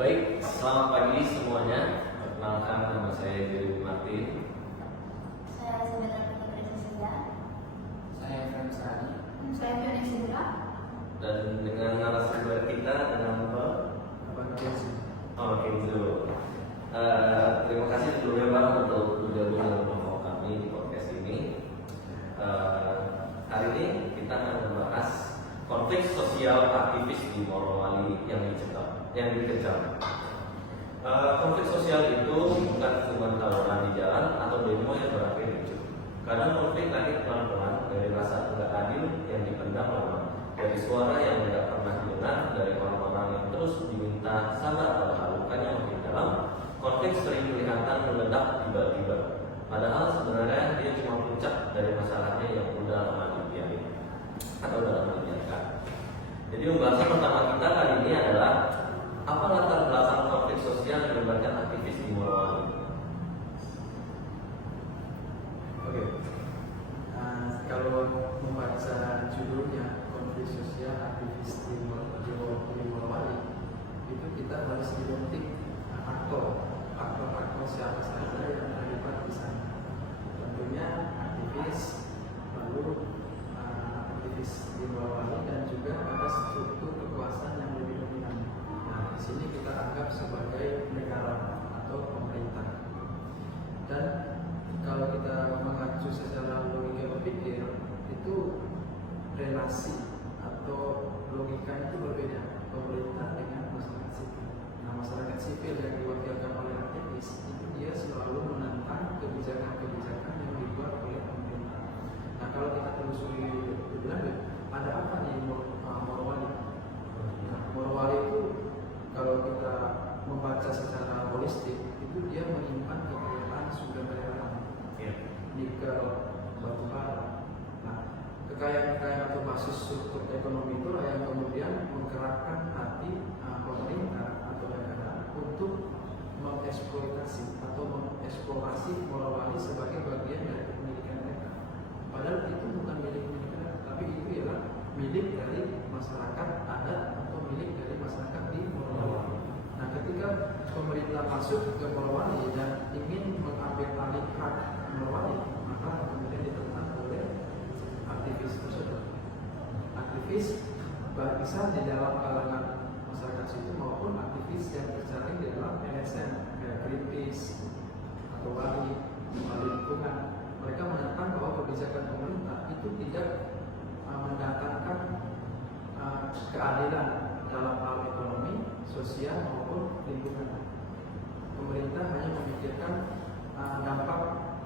Baik, selamat pagi semuanya. Perkenalkan, nama saya Jerry Martin. Saya Elizabeth Putri. Saya Frans Rani. Saya Fiona Sindra. Dan dengan narasumber kita dengan Abang Kenzo. Kenzo. Terima kasih sebelumnya Bang untuk bergabung dalam kelompok kami di podcast ini. Hari ini kita akan membahas konflik sosial aktivis di Morowali yang dikecam. Konflik sosial itu bukan cuma tawuran di jalan atau demo yang berakhir ricuh. Kadang konflik lahir pelan-pelan dari rasa tidak adil yang dipendam lama, dari suara yang tidak pernah didengar, dari orang-orang yang terus diminta sabar pada luka yang makin dalam. Konflik sering kelihatan meledak tiba-tiba, padahal sebenarnya dia cuma puncak dari masalahnya yang udah lama dibiarin atau udah lama dibiarkan. Jadi pembahasan pertama kita kali ini adalah apa latar belakang konflik sosial yang melibatkan aktivis di Morowali. Oke. Kalau membaca judulnya konflik sosial aktivis di Morowali, itu kita harus identik aktor siapa saja yang terlibat di sana. Tentunya aktivis, lalu aktivis di Morowali dan juga ada struktur kekuasaan yang lebih dominan. Nah, di sini kita anggap sebagai negara atau pemerintah. Dan kalau kita mengacu secara logika berpikir, itu relasi atau logika itu berbeda, pemerintah dengan masyarakat sipil. Nah, masyarakat sipil yang diwakilkan oleh aktivis itu dia selalu menentang kebijakan-kebijakan yang dibuat oleh pemerintah. Nah, kalau kita telusuri lebih lanjut, ada apa di Morowali? Nah, Morowali itu kalau kita membaca secara holistik, itu dia menyimpan kekayaan sumber daya alam, nikel, batu bara. Nah, kekayaan atau basis struktur ekonomi itulah yang kemudian menggerakkan hati pemerintah atau negara untuk mengeksploitasi atau mengeksplorasi Morowali sebagai bagian dari kepemilikan mereka. Padahal itu bukan milik negara, tapi itu ialah milik dari masyarakat adat atau milik dari masyarakat di Morowali. Nah, ketika pemerintah masuk ke Morowali dan ingin mengambil alih hak Morowali, maka kemudian ditentang oleh aktivis tersebut. Aktivis bisa di dalam kalangan masyarakat situ maupun aktivis yang terjaring di dalam LSM kayak Greenpeace atau Bali lingkungan. Mereka menentang bahwa kebijakan pemerintah itu tidak mendatangkan keadilan dalam hal ekonomi, sosial maupun lingkungan. Pemerintah hanya memikirkan dampak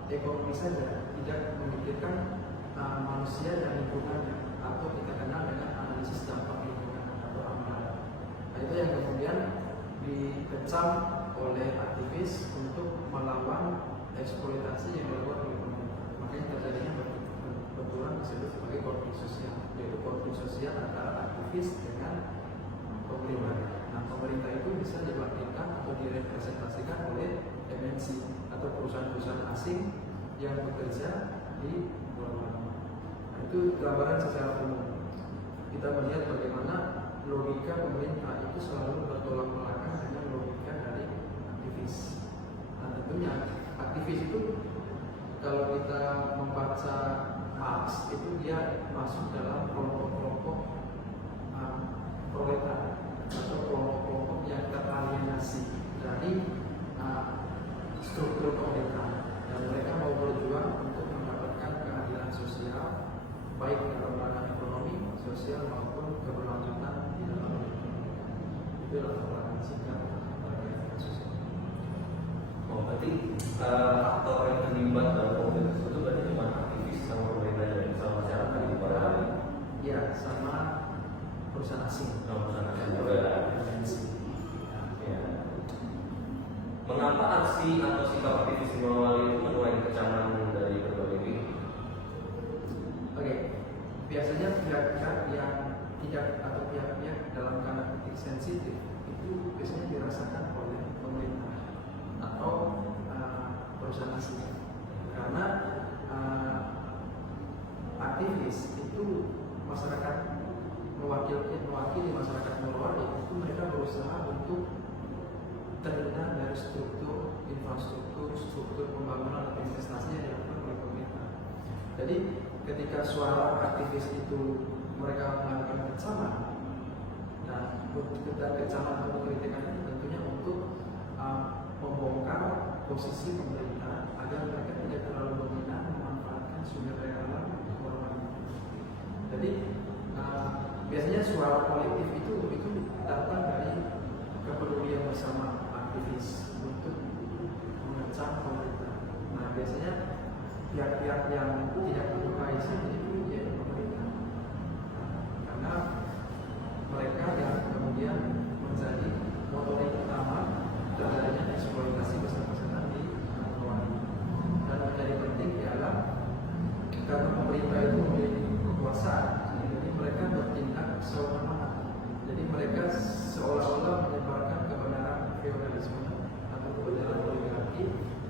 ekonomi saja, tidak memikirkan manusia dan lingkungannya, atau kita kenal dengan analisis dampak lingkungan atau AMDAL. Nah, itu yang kemudian dikecam oleh aktivis untuk melawan eksploitasi yang dilakukan oleh pemerintah. Makanya terjadinya benturan disebut sebagai konflik sosial, yaitu konflik sosial antara aktivis dengan pemerintah. Nah, pemerintah itu bisa diwakilkan atau direpresentasikan oleh MNC atau perusahaan-perusahaan asing yang bekerja di Morowali. Nah, itu gambaran secara umum. Kita melihat bagaimana logika pemerintah itu selalu bertolak belakang dengan logika dari aktivis. Nah, tentunya aktivis itu kalau kita membaca Marx itu dia masuk dalam kelompok-kelompok proletar atau kelompok-kelompok yang teralienasi dari struktur pemerintahan, dan mereka mau berjuang untuk mendapatkan keadilan sosial baik dalam ranah ekonomi, sosial maupun keberlanjutan di dalam ekonomi. Itu adalah latar singkat keadilan sosial. Berarti aktor yang terlibat dalam konflik tersebut berarti cuma aktivis sama pemerintah dan sama masyarakat di Morowali. Ya, sama perusahaan asing. Perusahaan asing juga. Ya. Mengapa aksi atau sikap aktivis di Morowali itu menuai kecaman dari berbagai pihak? Oke, biasanya pihak-pihak yang tidak atau pihak-pihak dalam tanda petik sensitif itu biasanya dirasakan oleh pemerintah atau perusahaan asing, karena aktivis itu masyarakat mewakili masyarakat Morowali itu mereka berusaha untuk terhindar dari struktur infrastruktur, struktur pembangunan atau investasi yang dilakukan oleh pemerintah. Jadi ketika suara aktivis itu mereka melakukan kecaman, nah dan kecaman atau kritikan itu tentunya untuk membongkar posisi pemerintah agar mereka tidak terlalu dominan memanfaatkan sumber daya alam Morowali. Jadi biasanya suara kolektif itu datang dari kepedulian bersama aktivis untuk mengecam pemerintah. Nah biasanya pihak-pihak yang tidak menyukai itu ya pemerintah, karena mereka yang kemudian menjadi motor utama terjadinya eksploitasi besar-besaran di Morowali. Dan menjadi penting ialah karena pemerintah itu memiliki kekuasaan, jadi mereka bertindak sewenang-wenang. Jadi mereka seolah-olah menyebarkan kebenaran feodalisme atau kebenaran oligarki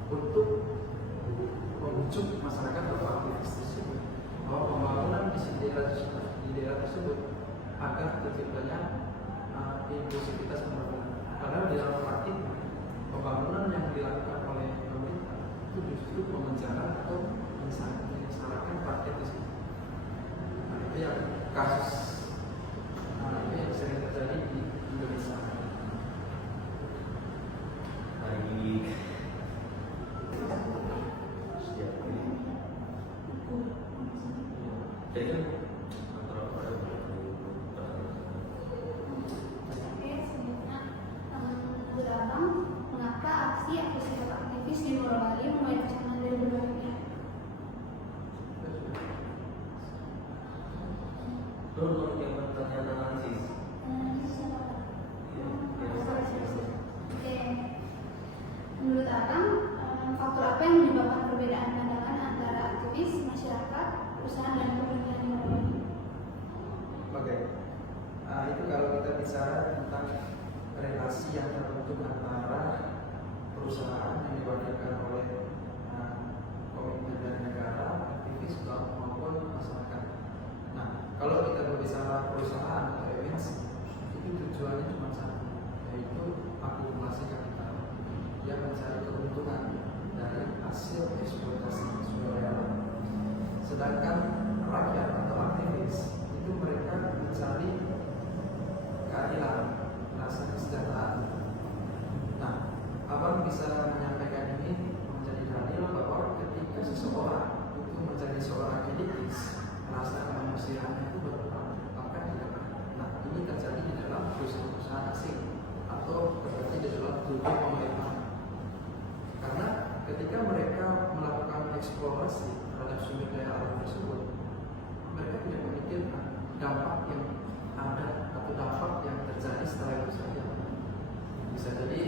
untuk membujuk masyarakat atau aktivis tersebut bahwa pembangunan di daerah tersebut agar terciptanya inklusivitas pembangunan. Padahal di dalam praktik pembangunan yang dilakukan oleh pemerintah itu justru memenjara atau menyesalahkan rakyat tersebut. Nah, itu yang kasus itu yang sering terjadi di Indonesia. Baik. Jadi mengapa aksi aktivis di Morowali mulai kecaman dari berbagai pihak? Dulu yang pertanyaan analisis. Oke. Menurut Akang, faktor apa yang menyebabkan perbedaan pandangan antara aktivis, masyarakat, perusahaan dan pemerintah di Morowali? Oke. Itu kalau kita bicara tentang relasi yang terbentuk antara perusahaan yang diwakilkan oleh komitmen dari negara, aktivis maupun masyarakat. Nah, kalau kita berbicara perusahaan atau MNC, itu tujuannya cuma satu, yaitu akumulasi kapital yang mencari keuntungan dari hasil eksploitasi sumber daya alam. Sedangkan rakyat atau aktivis itu mereka mencari keadilan, rasa kesejahteraan. Nah, abang bisa menyampaikan ini menjadi dalil bahwa ketika seseorang itu menjadi seorang elitis, rasa kemanusiaan itu berkurang, bahkan tidak. Nah, ini terjadi di dalam perusahaan-perusahaan asing atau terjadi di dalam tubuh pemerintah. Karena ketika mereka melakukan eksplorasi terhadap sumber daya alam tersebut, mereka tidak memikirkan dampak yang ada atau dampak yang terjadi setelah itu saja. Bisa jadi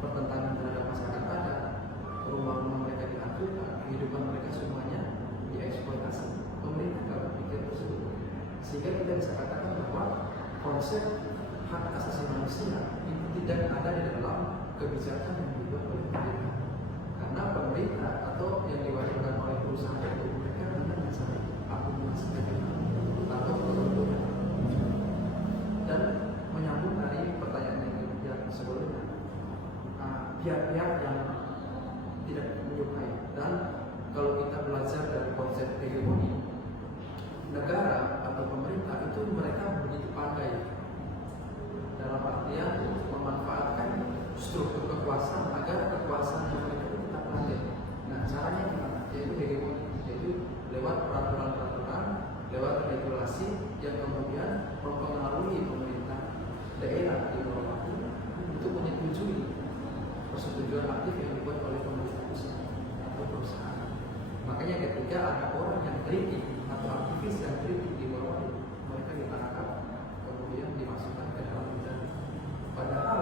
pertentangan terhadap masyarakat ada, rumah-rumah mereka dihancurkan, kehidupan mereka semuanya dieksploitasi. Pemerintah tidak berpikir tersebut, sehingga kita bisa katakan bahwa konsep hak asasi manusia itu tidak ada di dalam kebijakan yang dibuat oleh pemerintah. Karena pemerintah atau yang diwakilkan oleh perusahaan itu mereka hanya mencari akumulasi kapital atau keuntungan. Dan menyambung dari pertanyaan yang sebelumnya, pihak-pihak yang tidak menyukai, dan kalau kita belajar dari konsep hegemoni, negara atau pemerintah itu mereka begitu pandai dalam artian memanfaatkan struktur kekuasaan agar kekuasaan yang mereka itu tetap lanjut. Nah, caranya gimana? Yaitu hegemoni, yaitu lewat peraturan-peraturan, lewat regulasi yang kemudian mempengaruhi pemerintah daerah di Morowali untuk menyetujui persetujuan aktif yang dibuat oleh pemerintah pusat atau perusahaan. Makanya ketika ada orang yang kritik atau aktivis yang kritik di Morowali, mereka ditangkap kemudian dimasukkan ke dalam penjara. Padahal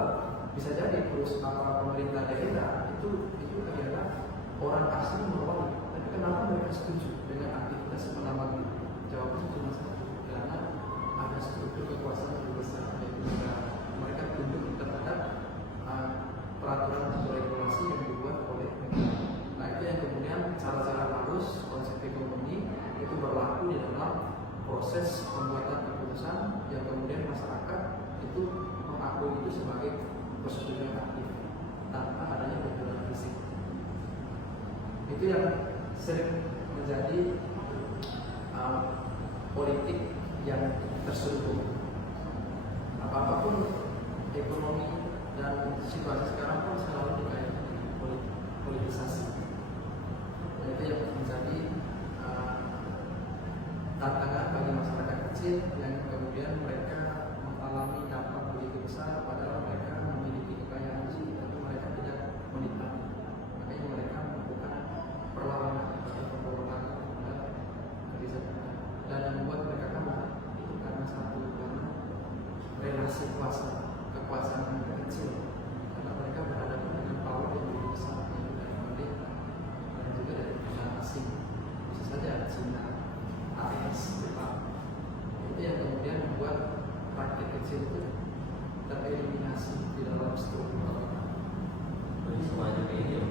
bisa jadi pemerintah daerah itu adalah orang asli Morowali, tapi kenapa mereka setuju dengan aktivitas penambangan? Jawabannya cuma satu, karena ada struktur kekuasaan yang besar, yaitu mereka tunduk terhadap peraturan atau regulasi yang dibuat oleh negara. Nah, itu yang kemudian cara-cara halus konsep ekonomi itu berlaku di dalam proses pembuatan keputusan yang kemudian masyarakat itu mengakui itu sebagai persetujuan aktif. tanpa adanya benturan fisik. Itu yang sering menjadi politik yang terselubung. Apapun ekonomi dan situasi sekarang pun selalu dikaitkan dengan politisasi. Dan itu yang menjadi tantangan bagi masyarakat kecil yang kemudian mereka mengalami dampak begitu besar, padahal mereka memiliki kekayaan sih, tapi mereka tidak menikmati. Makanya mereka melakukan perlawanan atau pemberontakan terhadap kebijakan, dan yang membuat mereka kalah itu karena satu, karena relasi kuasa, kekuasaan mereka kecil, karena mereka berhadapan dengan power yang lebih besar, yaitu dari pemerintah dan juga dari perusahaan asing, bisa saja Cina, AS, Jepang. Itu yang kemudian membuat rakyat kecil itu tereliminasi di dalam struktur. Jadi semuanya kayak ini ya,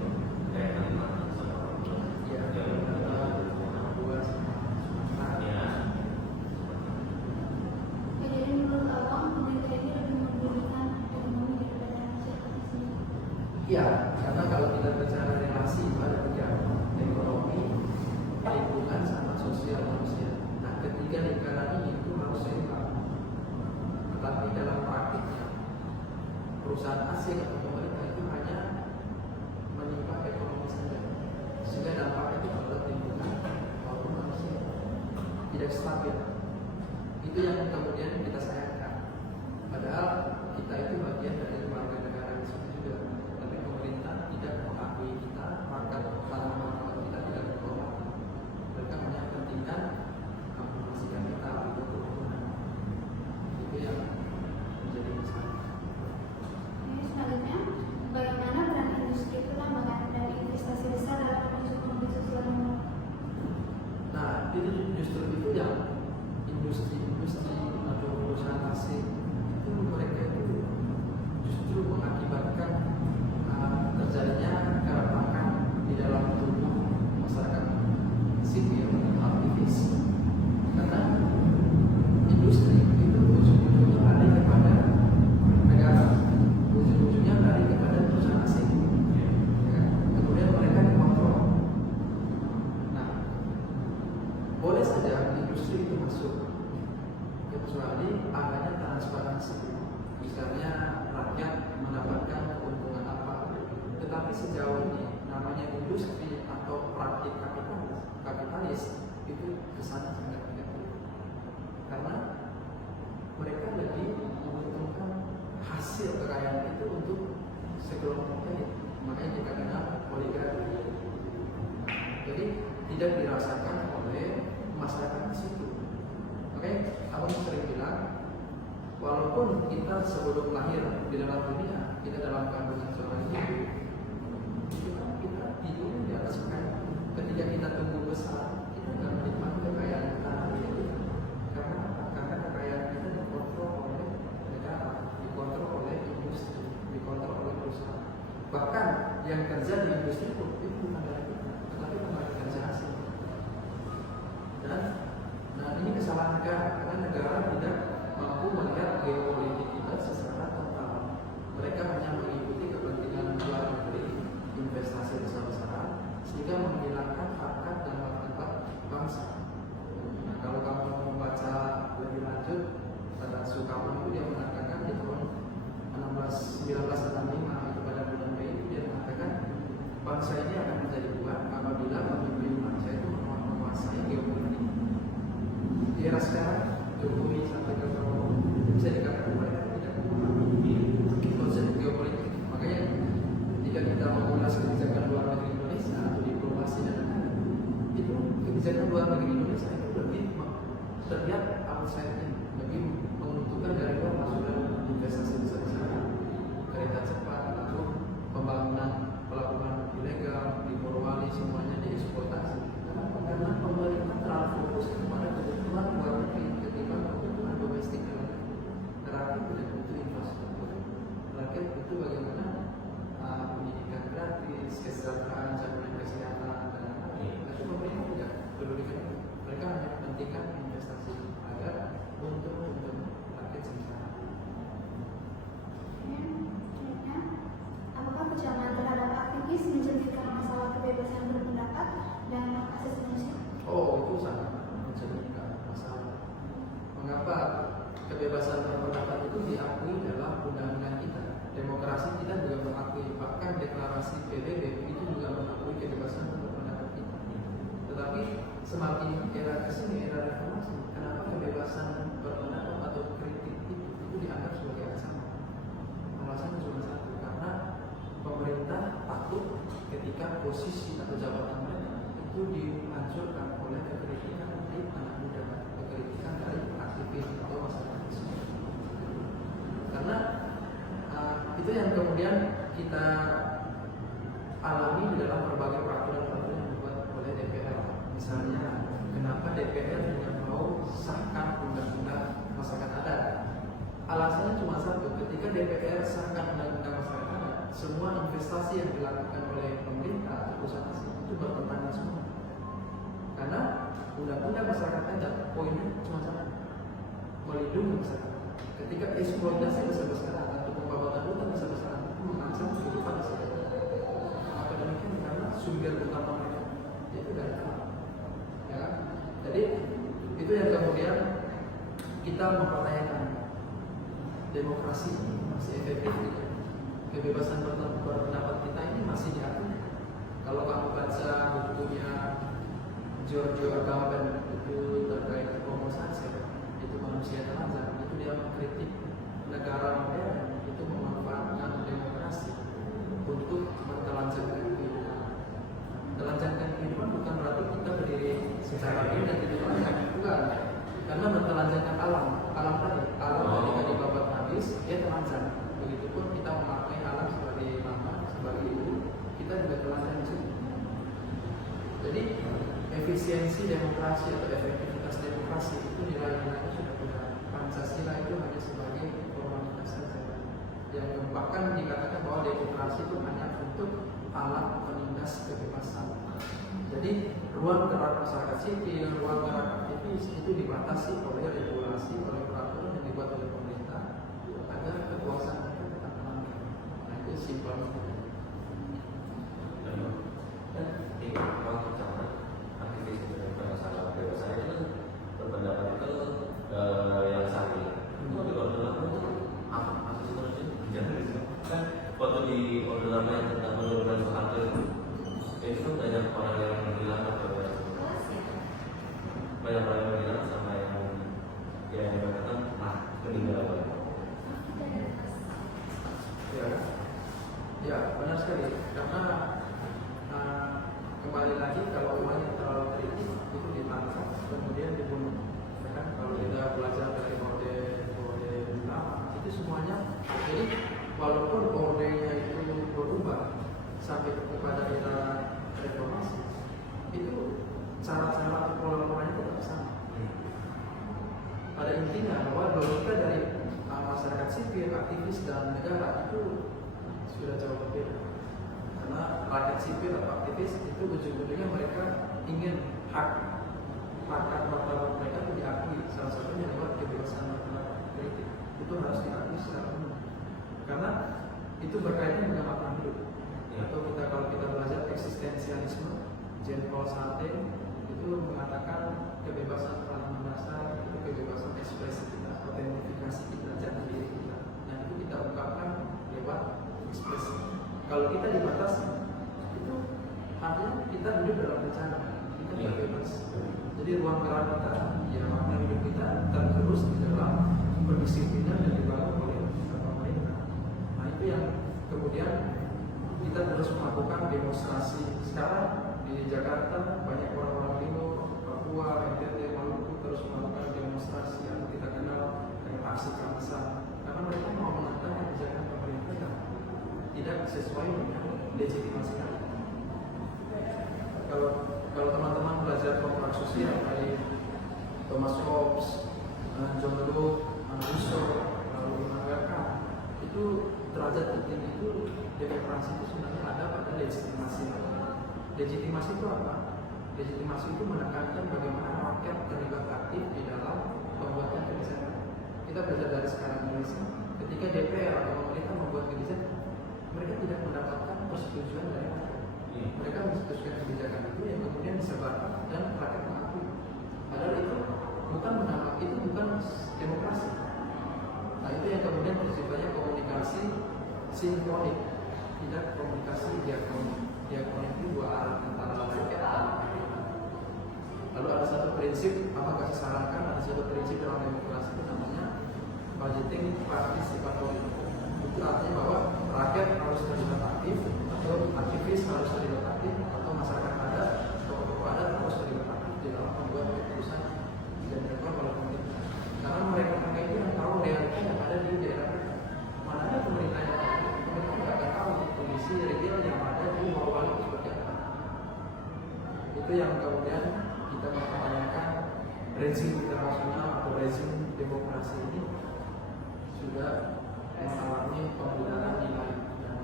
kayak Kalimantan sama Papua. Iya, Papua sama Sumatera. Ya. Jadi menurut Abang, pemerintah ini lebih membutuhkan ekonomi daripada masyarakat di sini. Iya, karena kalau kita bicara relasi itu ada tiga: ekonomi, lingkungan, sama sosial manusia. Nah, ketiga lingkaran ini itu harus seimbang. Tetapi dalam praktiknya, perusahaan asing atau pemerintah itu hanya menimpa ekonomi saja, sehingga dampak itu terhadap lingkungan maupun manusia tidak stabil. Itu yang kemudian kita sayangkan. Padahal kita itu bagian dari warga negara di situ juga, tapi pemerintah tidak mengakui kita, maka tanah kita tidak dihormati. Mereka hanya kepentingan memastikan kita itu keuntungan. Itu yang menjadi masalah. Ini selanjutnya, bagaimana peran industri pertambangan dan investasi besar dalam mewujudkan ekonomi sosial yang Nah, itu justru itu yang industri atau perusahaan asing itu mereka itu justru mengakibatkan terjadinya keretakan di dalam tubuh masyarakat sipil atau aktivis, karena industri itu ujung-ujungnya lari kepada negara, ujung-ujungnya lari kepada perusahaan asing, ya. Kemudian mereka dikontrol. Nah, boleh saja industri itu masuk, kecuali adanya transparansi. Misalnya rakyat mendapatkan keuntungan apa. Tetapi sejauh ini namanya industri atau praktik kapitalis itu kesannya sangat negatif, karena mereka lebih menguntungkan hasil kekayaan itu untuk sekelompok elit. Makanya kita kenal oligarki. Jadi tidak dirasakan oleh masyarakat di situ. Makanya abang sering bilang, walaupun kita sebelum lahir di dalam dunia, kita dalam kandungan seorang ibu, itu kan kita tidur di atas kekayaan. Ketika kita tumbuh besar, kita akan menikmati kekayaan kita hari ini. Karena kekayaan kita dikontrol oleh negara, dikontrol oleh industri, dikontrol oleh perusahaan. Bahkan yang kerja di industri itu bukan dari kita, tetapi tenaga kerja asing. Dan ini kesalahan negara, karena negara tidak mampu melihat geopolitik kita secara total. Mereka hanya mengikuti kepentingan luar negeri, investasi besar-besaran, sehingga menghilangkan harkat dan martabat bangsa. Nah, kalau kamu membaca lebih lanjut, pada Soekarno itu dia mengatakan di tahun 1965 itu pada bulan Mei itu dia mengatakan bangsa ini akan menjadi kuat apabila pemimpin bangsa itu menguasai geopolitik. Di era sekarang, Jokowi sampai ke Prabowo bisa dikatakan mereka tidak memahami konsep geopolitik. Makanya ketika kita mengulas kebijakan luar negeri Indonesia atau diplomasi dan lain-lain, itu kebijakan luar negeri Indonesia itu lebih terlihat outside-nya, lebih menguntungkan dari luar masuk dalam investasi besar-besaran, kereta cepat atau pembangunan pelabuhan ilegal di Morowali, semuanya dieksploitasi. Karena pemerintah terlalu fokus kepada kebutuhan luar negeri ketimbang kebutuhan domestik dalam negeri. Rakyat tidak butuh infrastruktur, rakyat butuh bagaimana pendidikan gratis, kesejahteraan, jaminan kesehatan dan lain-lain. Tapi pemerintah tidak pedulikan itu. Mereka hanya kepentingan investasi agar Kenapa kebebasan berpendapat itu diakui dalam undang-undang kita? Demokrasi kita juga mengakui, bahkan deklarasi PBB itu juga mengakui kebebasan berpendapat kita. Tetapi semakin era kesini, era reformasi, kenapa kebebasan berpendapat atau kritik itu dianggap sebagai ancaman? Alasannya cuma satu, karena pemerintah takut ketika posisi atau jabatan mereka itu dihancurkan oleh kekritikan dari anak muda, kekritikan dari aktivis atau masyarakat sipil. Karena itu yang kemudian kita alami di dalam berbagai peraturan-peraturan yang dibuat oleh DPR. Misalnya, kenapa DPR tidak mau sahkan undang-undang masyarakat adat? Alasannya cuma satu, ketika DPR sahkan undang-undang masyarakat adat, semua investasi yang dilakukan oleh pemerintah atau perusahaan asing itu bertentangan semua. Karena undang-undang masyarakat adat poinnya cuma satu, melindungi masyarakat. Ketika eksploitasi besar-besaran atau pembabatan hutan besar-besaran itu mengancam kehidupan masyarakat. Maka demikian karena sumber utama mereka itu dari alam. Ya kan? Jadi itu yang kemudian kita mempertanyakan demokrasi ini masih efektif tidak? Kebebasan berpendapat kita ini masih diakui. Kalau kamu baca bukunya Giorgio Agamben itu terkait Homo sapiens, itu manusia telanjang, itu dia mengkritik negara modern itu memanfaatkan demokrasi untuk mentelanjangkan kehidupan. Telanjangkan kehidupan bukan berarti kita berdiri secara ini dan tidak telanjang, bukan. Karena mentelanjangkan alam tadi ketika dibabat habis, dia telanjang. Begitupun kita memakai alam sebagai mama, sebagai ibu, kita juga telanjang di situ. Jadi efisiensi demokrasi atau efektivitas demokrasi itu nilai-nilainya sudah benar. Pancasila itu hanya sebagai formalitas saja. Yang bahkan dikatakan bahwa demokrasi itu hanya untuk alat penindas kebebasan. Jadi ruang gerak masyarakat sipil, ruang gerak aktivis itu dibatasi oleh regulasi, oleh peraturan yang dibuat oleh pemerintah agar kekuasaan mereka tetap aman. Nah itu simpelnya. Dan ini memang pertama aktivis masalah kebebasan itu berpendapat itu yang sapi itu di order lama itu apa sih sebenarnya bicara kan waktu di order lama yang tentang menurunkan Soeharto itu banyak orang yang bilang atau banyak orang yang bilang sama yang mengatakan meninggal ya benar sekali karena kembali lagi kalau orang yang terlalu kritis itu ditangkap kemudian dibunuh. Kan kalau kita belajar dari orde lama itu semuanya, jadi walaupun ordenya itu berubah sampai kepada era reformasi, itu cara-cara atau pola-polanya tetap sama. Pada intinya bahwa logika dari masyarakat sipil, aktivis dan negara itu sudah jauh berbeda. Karena rakyat sipil atau aktivis itu ujung-ujungnya mereka ingin hak martabat mereka itu diakui, salah satunya lewat kebebasan berpendapat kritik itu harus diakui secara umum karena itu berkaitan dengan makna hidup. Atau kalau kita belajar eksistensialisme, Jean Paul Sartre itu mengatakan kebebasan paling mendasar itu kebebasan ekspresi kita, autentifikasi kita, jati diri kita. Nah itu kita ungkapkan lewat ekspresi. Kalau kita dibatasi itu artinya kita hidup dalam bencana, kita tidak bebas. Jadi ruang gerak kita, ya makna hidup kita tergerus di dalam berdisiplinan dan dibangun oleh pemerintah. Nah itu yang kemudian kita terus melakukan demonstrasi. Sekarang di Jakarta banyak orang-orang timur, Papua, NTT, Maluku terus melakukan demonstrasi yang kita kenal dengan aksi Kamsa. Karena mereka mau menentang kebijakan pemerintah yang tidak sesuai dengan legitimasi mereka. Kalau teman-teman belajar kontrak sosial dari Thomas Hobbes, John Locke, Rousseau, lalu Immanuel Kant, itu derajat tertinggi itu demokrasi itu sebenarnya ada pada legitimasi. Legitimasi itu apa? Legitimasi itu menekankan bagaimana rakyat terlibat aktif di dalam pembuatan kebijakan. Kita belajar dari sekarang Indonesia, ketika DPR atau pemerintah membuat kebijakan, mereka tidak mendapatkan persetujuan dari rakyat. Mereka mencetuskan kebijakan itu yang kemudian disebarkan dan rakyat mengakui. Padahal itu bukan sinkronik, tidak komunikasi diakronik. Diakronik itu dua arah antara rakyat dan pemerintah. Lalu ada satu prinsip, apakah saya sarankan ada satu prinsip dalam demokrasi itu namanya budgeting partisipatori. Itu artinya bahwa rakyat harus terlibat aktif, atau aktivis harus terlibat aktif, atau masyarakat adat, tokoh-tokoh adat harus terlibat aktif di dalam membuat keputusan yang dilakukan oleh pemerintah. Karena mereka itu yang tahu realita yang ada di daerah mereka. Mana ada pemerintah yang tahu, pemerintah nggak akan tahu kondisi real yang ada di Morowali seperti apa. Itu yang kemudian kita mempertanyakan rezim internasional atau rezim demokrasi ini sudah mengalami penurunan nilai dan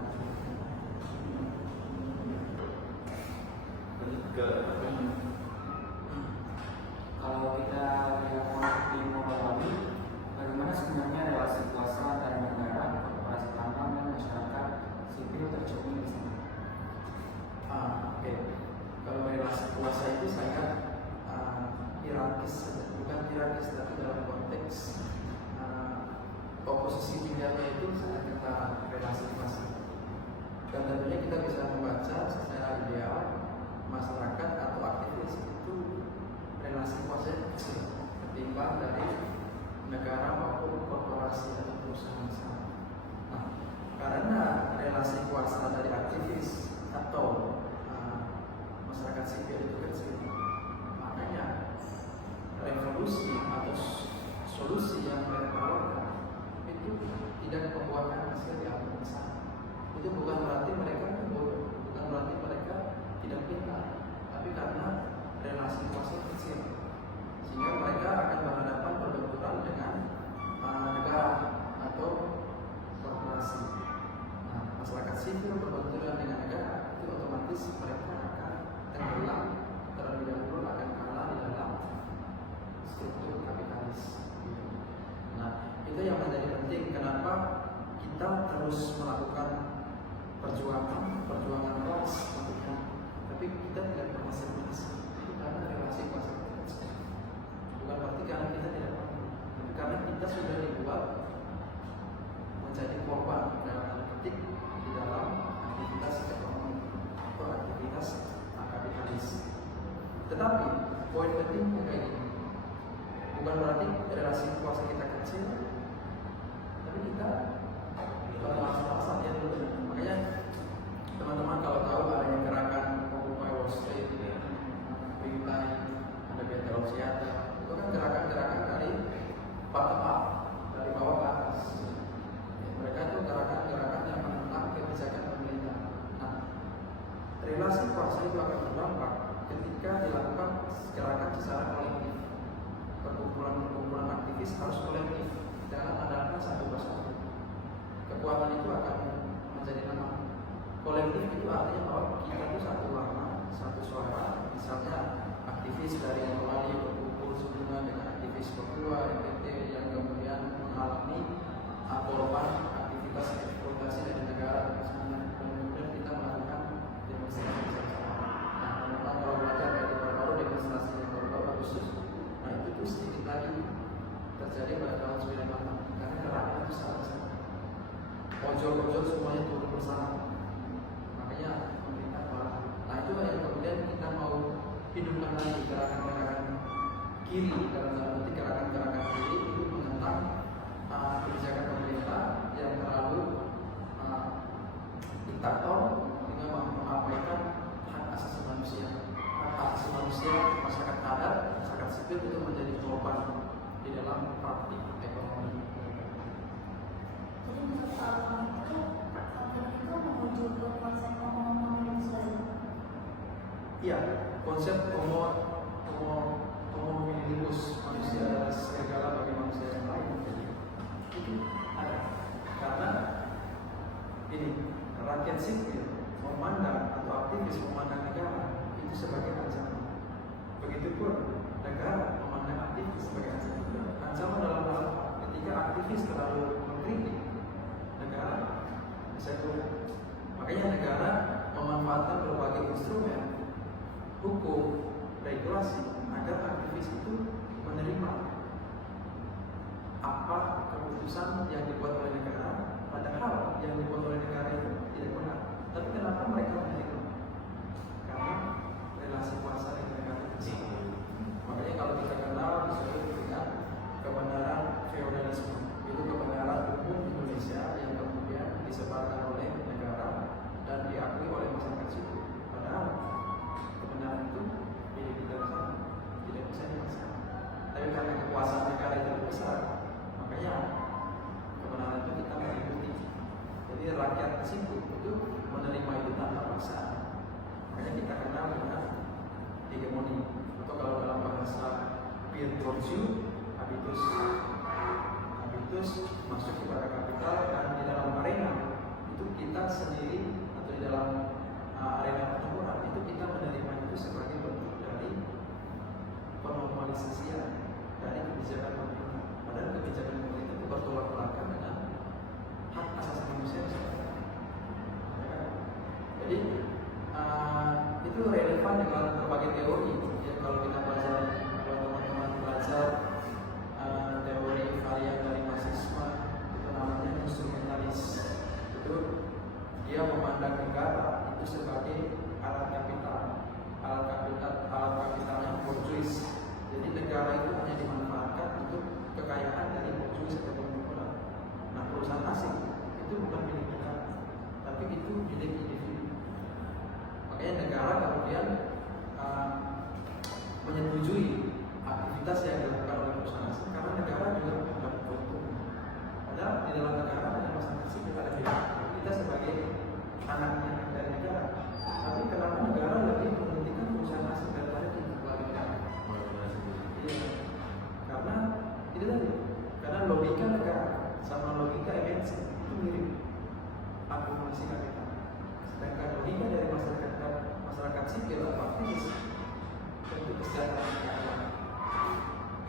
kalau kita lihat konflik di Morowali, bagaimana sebenarnya relasi kuasa antara negara, korporasi tambang dan masyarakat sipil tercermin di sana? Oke. Kalau relasi kuasa itu sangat hierarkis, bukan hierarkis tapi dalam konteks oposisi pilihannya itu sangat kental relasi kuasa. Dan tentunya kita bisa membaca secara ideal masyarakat atau aktivis itu relasi kuasa kecil ketimbang dari negara maupun korporasi atau perusahaan besar. Nah, karena relasi kuasa dari aktivis atau masyarakat sipil itu kecil, makanya revolusi atau solusi yang mereka tawarkan itu tidak membuahkan hasil yang besar. Itu bukan berarti mereka tidak pintar, tapi karena relasi kuasa kecil, sehingga mereka akan berhadapan berbenturan dengan negara atau korporasi. Nah, masyarakat sipil berbenturan dengan negara itu otomatis mereka akan tenggelam terlebih dahulu, akan kalah di dalam struktur kapitalis. Nah, itu yang menjadi penting. Kenapa kita terus melakukan perjuangan keras untuknya, tapi kita tidak pernah serius. Itu karena relasi kuasa kita. Bukan berarti karena kita tidak mampu, tapi karena kita sudah dibuat menjadi korban dalam tanda petik di dalam aktivitas ekonomi atau aktivitas kapitalis. Tetapi poin pentingnya kayak gini, bukan berarti relasi kuasa kita kecil, tapi kita masalah yang dulu. Makanya teman-teman kalau tahu adanya gerakan Occupy Wall Street, Freeline, ada Better Seattle, itu kan gerakan-gerakan dari bottom up, dari bawah ke atas. Mereka itu gerakan-gerakan yang menentang kebijakan pemerintah. Nah, relasi kuasa itu akan berdampak ketika dilakukan gerakan secara kolektif. Perkumpulan aktivis harus kolektif, jangan andalkan satu persatu. Kekuatan itu akan menjadi lemah. Kolektif itu artinya bahwa kita itu satu warna, satu suara. Misalnya aktivis dari Morowali berkumpul sebelumnya dengan aktivis Papua, NTT yang kemudian mengalami korban aktivitas eksploitasi dari negara dan kemudian kita melakukan demonstrasi bersama. Nah, teman-teman kalau belajar dari baru demonstrasi yang baru Agustus, nah itu tuh sedikit lagi terjadi pada tahun 98 karena gerakan itu sangat besar. Ojol-ojol semuanya turun bersama, makanya pemerintah kalah. Nah itu yang kemudian kita mau hidupkan lagi gerakan-gerakan kiri, dalam tanda petik gerakan-gerakan kiri itu menentang kebijakan pemerintah yang terlalu diktator dengan mengabaikan hak asasi manusia. Hak asasi manusia masyarakat adat, masyarakat sipil itu menjadi korban di dalam praktik ekonomi. Jadi menurut kamu itu menuju ke konsep homo Iya, konsep homo hominibus, manusia adalah segala bagi manusia yang lain. Itu ada karena ini rakyat sipil memandang atau aktivis memandang negara itu sebagai ancaman. Begitupun negara memandang aktivis sebagai ancaman. Ancaman dalam hal ketika aktivis terlalu mengkritik negara bisa turun. Makanya negara memanfaatkan berbagai instrumen hukum, regulasi agar aktivis itu menerima apa keputusan yang dibuat oleh negara Padahal yang dibuat oleh negara itu tidak benar. Tapi kenapa mereka menerima? Karena relasi kuasa di negara itu. Makanya kalau kita kenal disebut dengan kebenaran feodalisme. Itu kebenaran hukum Indonesia yang kemudian disebarkan oleh negara dan diakui oleh masyarakat sipil. Padahal kebenaran itu milik kita bersama, tidak bisa dipaksa. Tapi karena kekuasaan negara itu besar, makanya kebenaran itu kita mengikuti. Jadi rakyat sipil itu menerima itu tanpa paksaan. Makanya kita kenal dengan hegemoni, atau kalau dalam bahasa Pierre Bourdieu, habitus masuk kepada kapital, dan di dalam arena itu kita sendiri, atau di dalam arena pertempuran itu kita menerima itu sebagai bentuk dari penormalisasian dari kebijakan pemerintah. Padahal kebijakan pemerintah itu bertolak belakang dengan hak asasi manusia. Jadi itu relevan dengan berbagai teori. Ya, kalau kita belajar, kalau teman-teman belajar teori varian dari marxisme, itu namanya instrumentalis. Itu dia memandang negara itu sebagai alat kapitalnya bourgeois. Jadi negara itu hanya dimanfaatkan untuk kekayaan dari bourgeois atau pemuda. Nah, perusahaan asing itu bukan milik negara, tapi itu milik individu. Makanya negara kemudian menyetujui aktivitas yang dilakukan oleh perusahaan asing karena negara juga mendapat keuntungan. Padahal di dalam negara ada masyarakat sipil, ada kita sebagai anaknya dari negara. Tapi kenapa negara lebih mementingkan perusahaan asing daripada kehidupan negara? Iya, karena itu tadi, karena logika negara sama logika MNC itu mirip, akumulasi kapital. Sedangkan logika dari masyarakat sipil atau aktivis untuk kesejahteraan negara.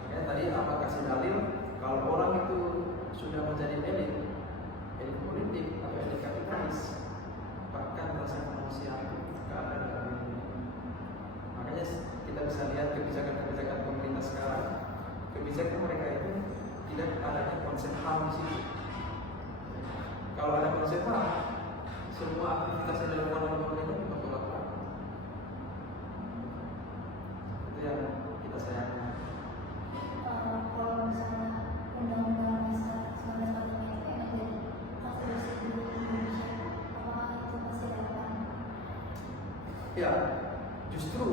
Makanya tadi apa kasih dalil kalau orang itu sudah menjadi elit politik atau elit kapitalis, bahkan rasa kemanusiaan itu tidak ada dalam diri. Makanya kita bisa lihat kebijakan-kebijakan pemerintah sekarang, kebijakan mereka itu tidak adanya konsep HAM di situ. Kalau ada konsep HAM, semua aktivitas yang dilakukan oleh pemerintah itu bertolak belakang. Itu yang kita sayangkan. Kalau misalnya undang-undang misalnya itu enak jadi aktivis di Indonesia, apakah itu masih relevan? Ya, justru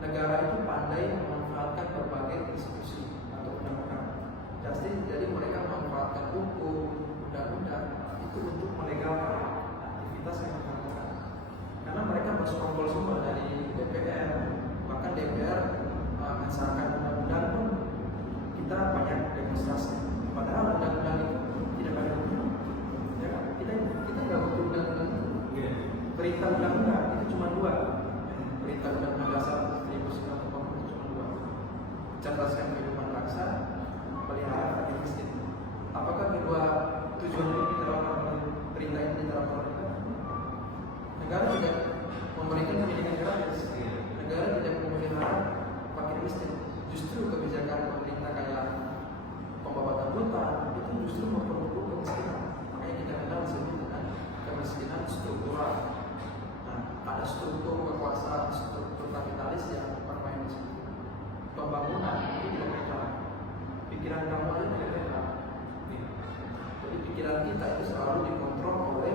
negara itu pandai memanfaatkan berbagai institusi atau undang-undang. Jadi mereka memanfaatkan hukum, undang-undang itu untuk melegalkan aktivitas yang mereka lakukan. Karena mereka bersekongkol semua dari DPR, bahkan DPR mengesahkan undang-undang pun kita banyak demonstrasi. Padahal undang-undang itu tidak ada hukum. Ya, kita nggak butuh undang-undang itu. Perintah undang-undang itu cuma dua. Perintah undang-undang dasar 1945 itu cuma dua. Cerdaskan kehidupan bangsa, pelihara rakyat miskin. Apakah kedua tujuan ini diterapkan oleh perintah ini diterapkan oleh negara? Negara tidak memberikan pendidikan gratis. Negara tidak memelihara fakir miskin. Justru kebijakan pemerintah kayak pembabatan hutan itu justru memperburuk kemiskinan. Makanya kita kenal disebut dengan kemiskinan struktural. Nah, ada struktur kekuasaan, struktur kapitalis yang bermain di situ. Pembangunan itu tidak netral. Pikiran kamu aja tidak netral. Jadi pikiran kita itu selalu dikontrol oleh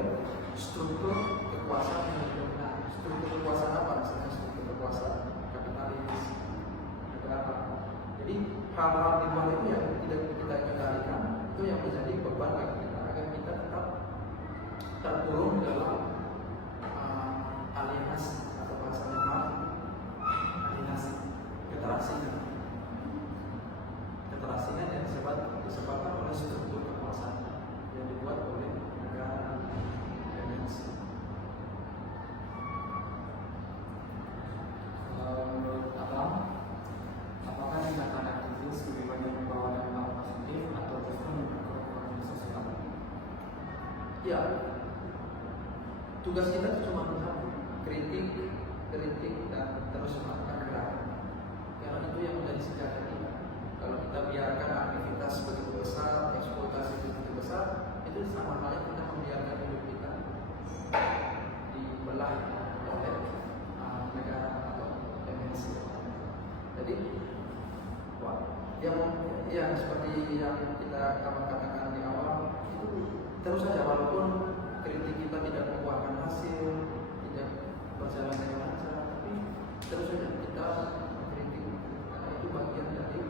struktur kekuasaan yang dominan. Struktur kekuasaan apa? Misalnya struktur kekuasaan kapitalis, negara. Jadi hal-hal di luar itu yang tidak kita kendalikan itu yang menjadi beban bagi kita agar kita tetap terkurung dalam alienasi atau bahasanya alienasi, keterasingan yang disebabkan oleh struktur kekuasaan yang dibuat oleh negara MNC. Menurut Abang, apakah tindakan aktivis lebih banyak membawa dampak positif atau justru memperkuat ekonomi sosial? Ya, tugas kita itu cuma kritik dan terus melakukan gerakan. Karena itu yang menjadi senjata kita. Kalau kita biarkan aktivitas begitu besar, eksploitasi begitu besar, itu sama halnya kita seperti yang kita katakan di awal, itu terus saja walaupun kritik kita tidak membuahkan hasil, tidak berjalan dengan lancar, tapi terus saja kita mengkritik karena itu bagian dari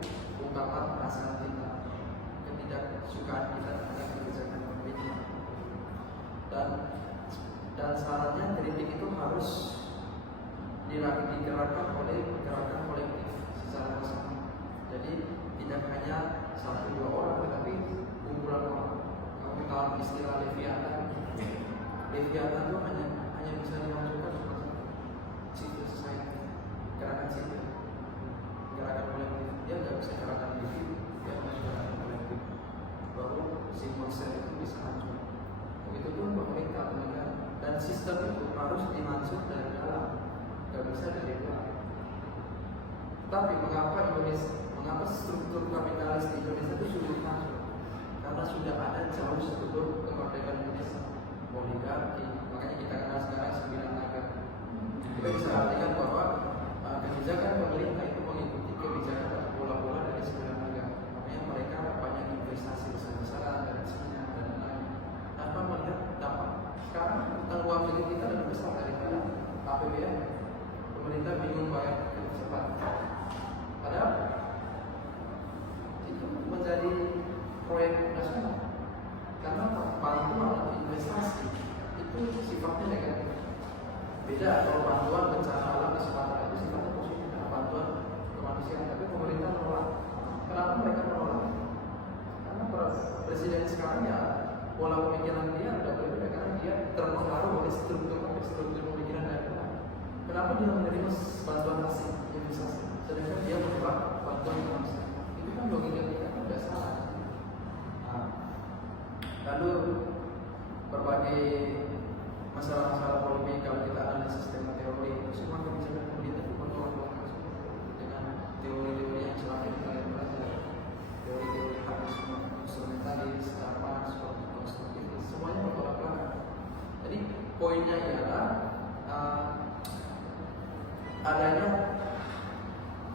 ungkapan perasaan kita, ketidaksukaan kita terhadap kebijakan pemerintah. Dan syaratnya kritik itu harus digerakkan oleh gerakan kolektif secara bersama. Jadi tidak hanya 1-2 orang, tetapi kumpulan orang. Kamu tahu istilah Leviathan? Leviathan itu hanya bisa dimasukkan sebagai civil society, gerakan sipil, gerakan kolektif. Dia nggak bisa gerakan individu, dia harus gerakan kolektif. Baru si konsep itu bisa hancur. Begitu pun pemerintah atau negara. Dan sistem itu harus dihancur dari dalam, nggak bisa dari luar. Tapi mengapa struktur kapitalis di Indonesia itu sulit masuk? Karena sudah ada jauh sebelum kemerdekaan Indonesia, oligarki. Makanya kita kenal sekarang 9 naga. Kita bisa artikan bahwa kebijakan pemerintah itu mengikuti kebijakan atau pola-pola dari 9 naga. Makanya mereka banyak investasi besar-besaran dari China dan lain-lain. Tanpa melihat dampak. Sekarang utang luar negeri kita lebih besar daripada APBN. Pemerintah bingung bayar cepat. Padahal itu menjadi proyek nasional. Karena bantuan atau investasi itu sifatnya negatif. Beda kalau bantuan bencana alam dan sebagainya itu sifatnya positif, bantuan kemanusiaan. Tapi pemerintah menolak. Kenapa mereka menolak? Karena presiden sekarang ya pola pemikiran dia sudah berbeda karena dia terpengaruh oleh struktur pemikiran dari luar. Kenapa dia menerima bantuan asing investasi, sedangkan dia menolak bantuan kemanusiaan? Itu kan logika kita kan tidak salah. Lalu berbagai masalah-masalah polemik kalau kita analisis tema teori itu semua kebijakan pemerintah itu bertolak-belakang dengan teori-teori yang selama ini kalian belajar, teori-teori harusnya instrumentalis, Starbucks, konstruktivis, semuanya bertolak-belakang. Jadi poinnya ialah adanya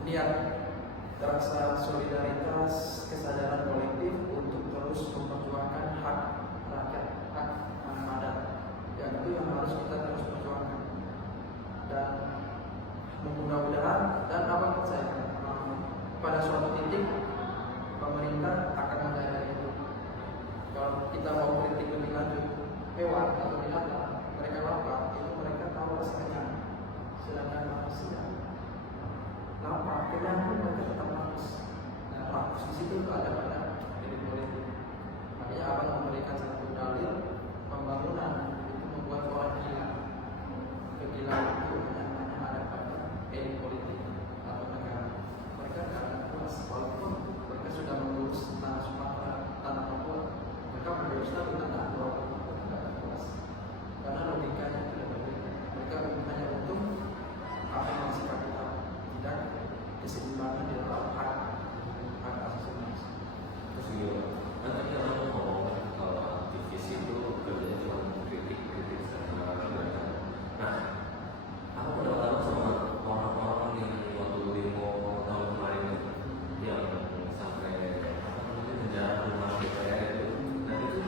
niat rasa solidaritas, kesadaran kolektif untuk terus memperjuangkan hak rakyat, hak anak adat. Yang itu yang harus kita terus perjuangkan. Dan mudah-mudahan dan apa percaya pada suatu titik pemerintah akan menyadari itu. Kalau kita mau kritik lebih lanjut hewan atau binatang, mereka lapar, itu mereka tahu rasanya. Sedangkan manusia lapar, kenyang pun mereka tetap malas. Nah, malas di situ ada elit politik. Makanya abang memberikan satu dalil pembangunan itu membuat orang gila. Kegilaan itu hanya ada pada elit politik atau negara. Mereka tidak akan puas walaupun mereka sudah mengurus tanah Sumatera, tanah Papua. Mereka mengurus tanah Jawa, mereka tidak akan puas. Karena logikanya tidak berbeda. Mereka hanya untuk apa yang masih kapital, tidak keseimbangan di dalam hak asasi manusia. Terus gitu, nanti kita ngomong kalau aktivis itu kerjanya cuma kritik secara gerakan. Nah, aku pendapat sama orang-orang yang waktu demo tahun kemarin yang sampai menjarah rumah DPR itu, nah itu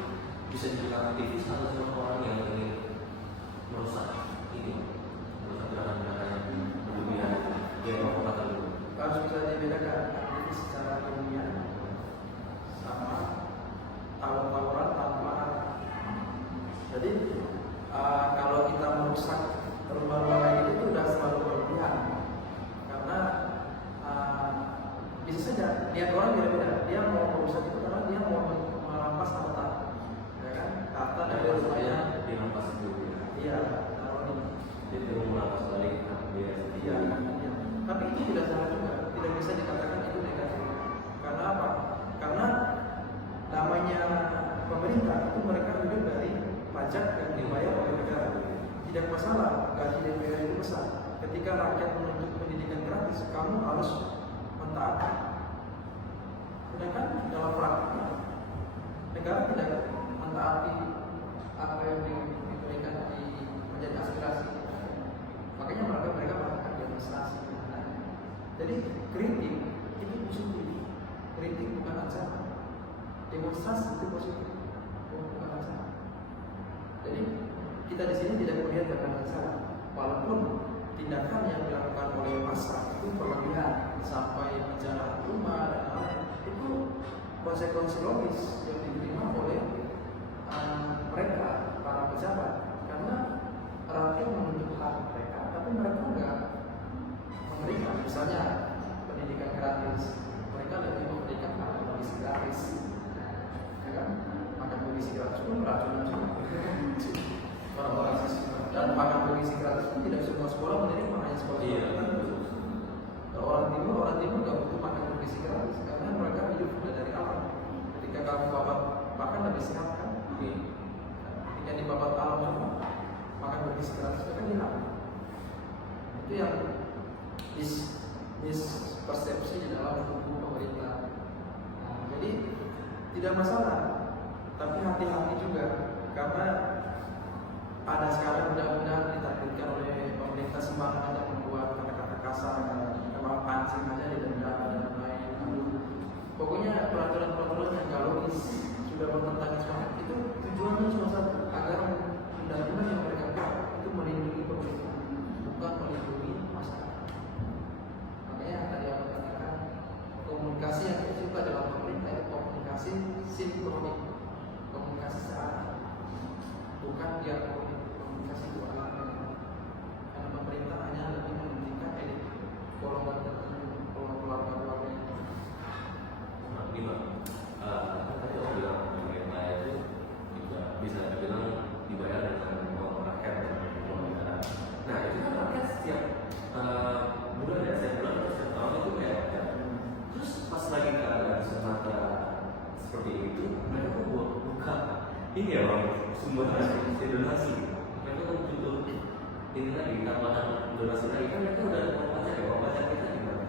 bisa dibilang aktivis atau cuma orang yang ingin merusak gerakan-gerakan yang berlebihan. Ya, apa kata dulu? Harus bisa dibedakan aktivis secara ilmiah sama tawar-tawaran tanpa arah. Jadi kalau kita merusak rumah-rumah kayak itu sudah selalu berlebihan. Karena bisa saja niat orang beda-beda. Dia mau merusak itu karena dia mau merampas harta, ya kan? Harta dari rumahnya dirampas itu. Iya, taruh ini. Jadi dia mau merampas balik dia. Iya. Tapi itu tidak salah juga, tidak bisa dikatakan itu negatif. Karena apa? Karena namanya pemerintah itu mereka hidup dari pajak yang dibayar oleh negara. Tidak masalah gaji DPR itu besar. Ketika rakyat menuntut pendidikan gratis, kamu harus mentaati. Sedangkan dalam praktiknya negara tidak mentaati apa yang diberikan menjadi aspirasi. Makanya mereka melakukan demonstrasi. Jadi kritik itu positif, kritik bukan ancaman, demonstrasi itu positif, bukan ancaman. Jadi kita di sini tidak melihat tekanan ancaman, walaupun tindakan yang dilakukan oleh massa itu berlebihan sampai penjara rumah dan lain-lain, itu konsekuensi logis yang diterima oleh mereka para pejabat, karena rakyat menuntut hak mereka, tapi mereka enggak memberikan. Misalnya pendidikan gratis, mereka lebih memberikan akomodasi gratis, ya kan? Makan bergizi gratis pun keracunan juga. Orang-orang siswa dan makan bergizi gratis pun tidak semua sekolah menerima, hanya sekolah tertentu. Kalau orang timur nggak butuh makan bergizi gratis karena mereka hidup dari alam. Ketika kamu babat makan lebih sehat kan? Ketika di babat alam semua makan bergizi gratis itu kan hilang. Itu yang mispersepsi di dalam tubuh pemerintah. Jadi tidak masalah, tapi hati-hati juga karena ada sekarang undang-undang diterbitkan oleh pemerintah sembarangan yang membuat kata-kata kasar, kalau pancing aja didenda dan lain-lain. Pokoknya peraturan-peraturan yang gak logis sudah bertentangan semangat itu tujuannya cuma satu, agar undang-undang yang mereka buat itu melindungi pemerintah, bukan melindungi masyarakat. Makanya tadi aku katakan komunikasi yang kita suka dalam pemerintah itu komunikasi sinkronik, komunikasi searah, bukan diakronik, komunikasi dua arah. Karena pemerintah hanya lebih mementingkan elit golongan tertentu, keluarga-keluarga itu. Tadi aku bilang pemerintah itu juga bisa dibilang dibayar dengan uang rakyat dan uang negara. Nah itu kan rakyat setiap bulan ya, setiap bulan atau setiap tahun itu kayak terus pas lagi keadaan semata seperti itu mereka kok buka ini ya bang, sumber donasi. Mereka kan butuh ini lagi tambahan donasi lagi, kan mereka udah uang pajak ya, uang pajak kita gimana?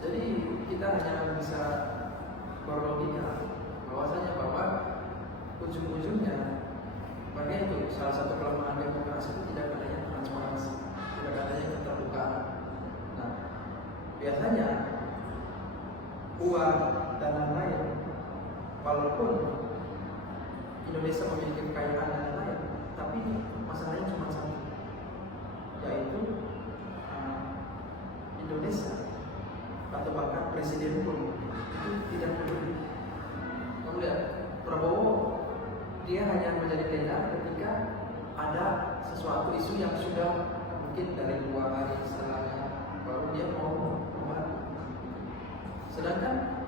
Jadi kita hanya bisa berlogika bahwasanya bahwa ujung-ujungnya, makanya itu salah satu kelemahan demokrasi itu tidak adanya transparansi, tidak adanya keterbukaan. Nah, biasanya uang dan lain-lain, walaupun Indonesia memiliki kekayaan dan lain-lain, tapi masalahnya cuma satu, yaitu Indonesia atau bahkan presiden pun itu tidak peduli. Kamu lihat Prabowo, dia hanya menjadi tenar ketika ada sesuatu isu yang sudah mungkin dari 2 hari setelahnya baru dia mau membantu. Sedangkan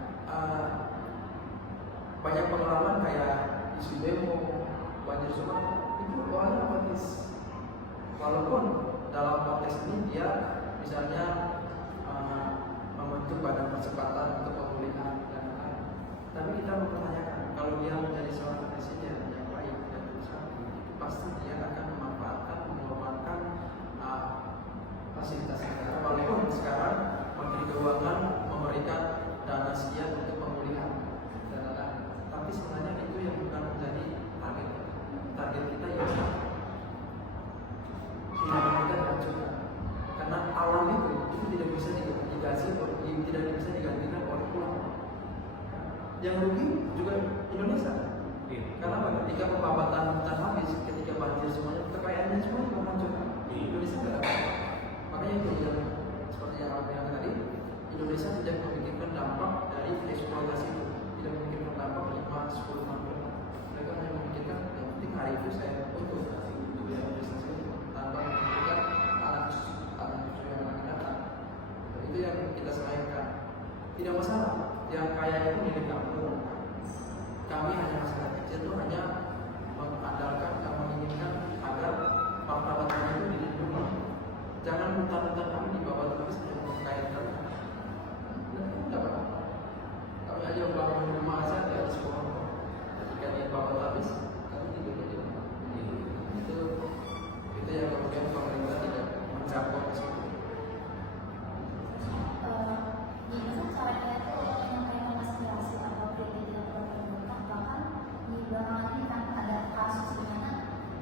banyak pengalaman kayak isu demo, banjir Sumatera itu orangnya apatis. Walaupun dalam konteks ini dia misalnya membentuk badan percepatan untuk pemulihan dan lain-lain, tapi kita mempertanyakan kalau dia menjadi seorang presiden yang baik dan bersatu, itu pasti dia akan memanfaatkan, mengorbankan fasilitas negara. Walaupun sekarang Menteri Keuangan memberikan dana sekian untuk pemulihan dan lain-lain, tapi sebenarnya itu yang bukan menjadi target kita yang tidak kita hancurkan. Karena alam itu tidak bisa diganti, tidak bisa digantikan oleh pulau. Yang rugi juga Indonesia. Karena ketika pembabatan hutan habis, ketika banjir semuanya, kekayaannya semua hancurkan. Indonesia tidak ada. Makanya itu yang seperti yang aku bilang tadi, Indonesia tidak memikirkan dampak dari eksploitasi itu, tidak memikirkan dampak 5-10 tahun. Mereka hanya memikirkan yang penting hari itu saya untuk investasi itu tanpa memikirkan anak cucu yang akan datang. Itu yang kita selesaikan. Tidak masalah, yang kaya itu milik kamu. Kami hanya masyarakat kecil itu hanya mengandalkan dan menginginkan agar martabatnya itu dilindungi. Jangan hutan-hutan kami di bawah habis dengan kekayaan kami. Tidak apa-apa. Kami aja bangun rumah aja dari sekolah. Ketika dia bawah habis, kami tidur aja. Itu yang kemudian pemerintah tidak mencapai ke situ. Gimana caranya itu menyampaikan aspirasi atau kritik yang pemerintah, bahkan di belakangan ini kan ada kasus di mana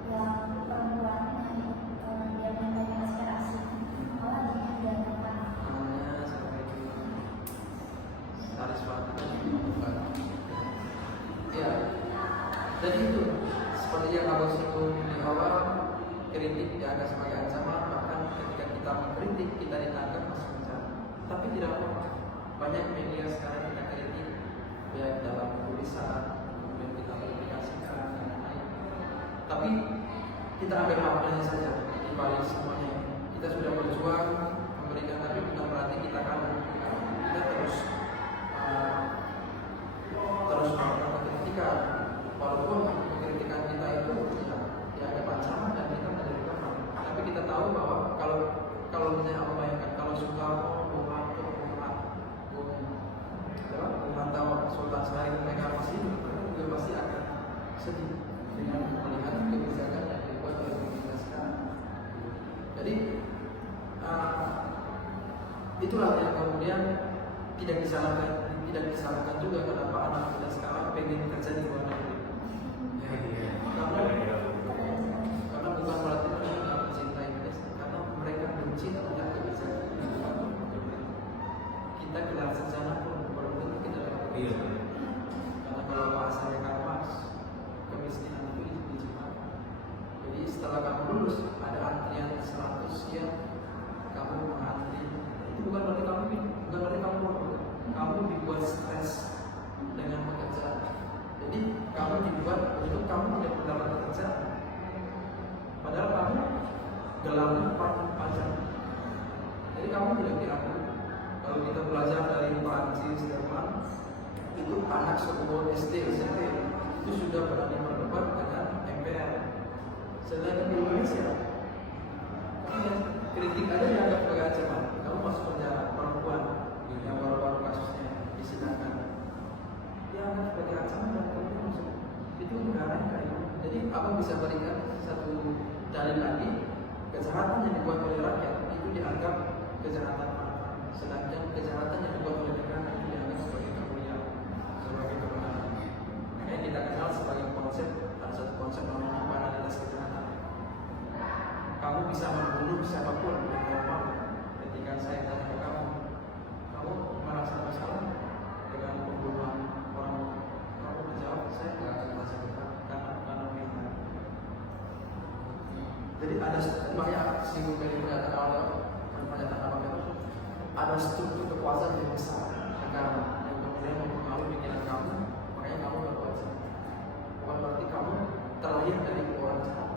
yang perempuan yang dia menyampaikan aspirasi malah dipidanakan. Jadi itu seperti yang Abang singgung di awal, kritik dianggap sebagai ancaman, bahkan ketika kita mengkritik kita ditangkap masuk penjara. Tapi tidak apa-apa. Banyak media sekarang kita kritik, ya dalam tulisan, kemudian kita publikasikan dan lain-lain. Tapi kita ambil maknanya saja di balik semuanya. Kita sudah berjuang memberikan, tapi bukan berarti kita kalah. Kita terus melakukan kritikan, walaupun kritikan kita itu ya dianggap ancaman dan kita menjadi kalah. Tapi kita tahu bahwa kalau misalnya apa bayangkan kalau Soekarno, Bung Hatta, Sultan Syarif mereka masih hidup, mereka juga pasti akan sedih dengan melihat kebijakan yang dibuat oleh pemerintah sekarang. Jadi itulah yang kemudian tidak disalahkan juga kenapa anak muda sekarang pengen kerja di luar negeri. Karena bukan berarti mereka tidak mencintai Indonesia, karena mereka benci terhadap kebijakan. Kita gelar sarjana pun belum tentu kita dapat kebijakan. Karena kalau bahasanya Karl Marx, kemiskinan itu diciptakan. Jadi setelah kamu lulus ada antrian 100 yang kamu mengantri. Itu bukan berarti kamu bodoh. Kamu dibuat stres dengan pekerjaan. Jadi kamu dibuat untuk kamu tidak mendapat pekerjaan. Padahal kamu gelarnya panjang. Jadi kamu tidak diambil. Kalau kita belajar dari Prancis, Jerman, itu anak sekolah SD, SMP itu sudah berani berdebat dengan MPR. Sedangkan di Indonesia, kritik aja dianggap sebagai ancaman. Kamu masuk penjara, perempuan yang baru-baru kasusnya disidangkan, dianggap sebagai ancaman dan kamu masuk. Itu negara yang kayak gitu. Jadi abang bisa berikan satu dalil lagi, kejahatan yang dibuat oleh rakyat itu dianggap kejahatan, sedangkan kejahatan yang dibuat oleh negara itu dianggap sebagai kemuliaan, sebagai kebenaran. Makanya kita kenal sebagai konsep, ada satu konsep namanya banalitas kejahatan. Kamu bisa membunuh siapapun yang kamu mau. Ketika saya tanya ke kamu merasa bersalah dengan pembunuhan orang, kamu menjawab saya tidak akan merasa bersalah karena menghina. Jadi ada banyak singgung dari pernyataan abang itu, ada struktur kekuasaan yang besar negara yang kemudian mempengaruhi pikiran kamu, makanya kamu berbuat jahat. Bukan berarti kamu terlahir dari orang jahat,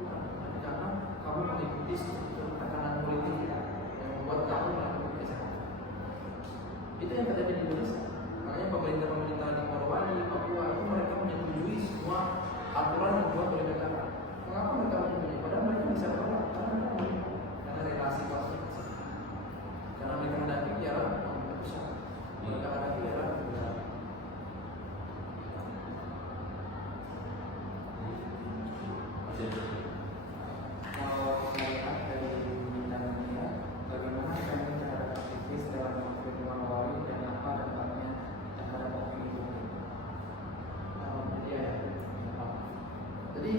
bukan, karena kamu mengikuti struktur tekanan politik yang membuat kamu melakukan kejahatan. Itu yang terjadi di Indonesia. Makanya pemerintah di Morowali, Papua itu mereka menyetujui semua aturan yang dibuat oleh negara. Mengapa mereka menyetujui? Padahal mereka bisa berlaku karena relasi pasti. Karena mereka hadapi ialah pemerintah pusat. Mereka hadapi ialah negara. Kalau saya lihat dari bidangnya, bagaimana kami terhadap aktivis dalam konflik Morowali dan apa dampaknya terhadap opini publik? Jadi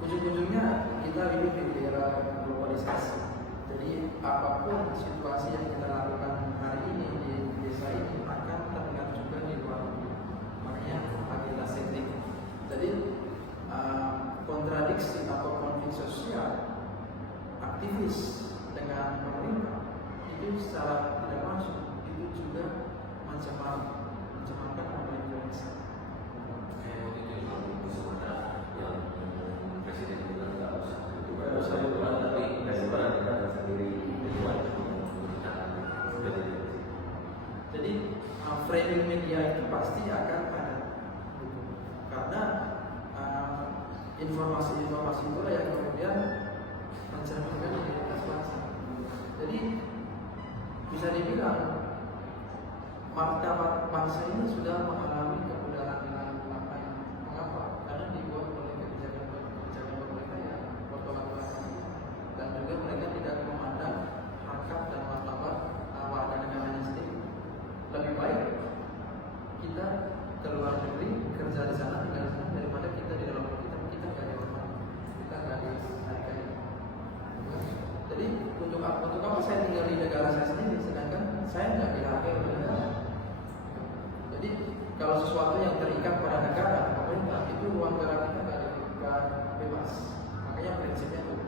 ujung-ujungnya kita hidup di era globalisasi. Jadi apapun situasi yang kita lakukan hari ini di desa ini akan terdengar juga di luar negeri. Makanya agenda setting. Jadi kontradiksi atau konflik sosial aktivis dengan pemerintah itu secara tidak langsung itu juga mencemarkan nama Indonesia. Presiden juga nggak usah berbuat, tapi dari orang kita sendiri berbuat. Jadi framing media itu pasti akan ada, karena informasi-informasi itulah yang kemudian mencerminkan identitas bangsa. Jadi bisa dibilang martabat bangsa ini sudah mengalami kemudahan dengan apa yang mengapa? Karena dibuat oleh kebijakan pemerintah yang bertolak belakang, dan juga mereka tidak memandang harkat dan martabat warga negaranya sendiri. Lebih baik kita ke luar negeri kerja di sana, tinggal di sana, daripada kita di dalam negeri kita nggak dihormati, kita nggak dihargai. Jadi untuk apa saya tinggal di negara saya sendiri sedangkan saya nggak dihargai oleh negara? Jadi kalau sesuatu yang terikat pada negara, pemerintah, itu ruang gerak kita nggak bebas. Makanya prinsipnya tuh,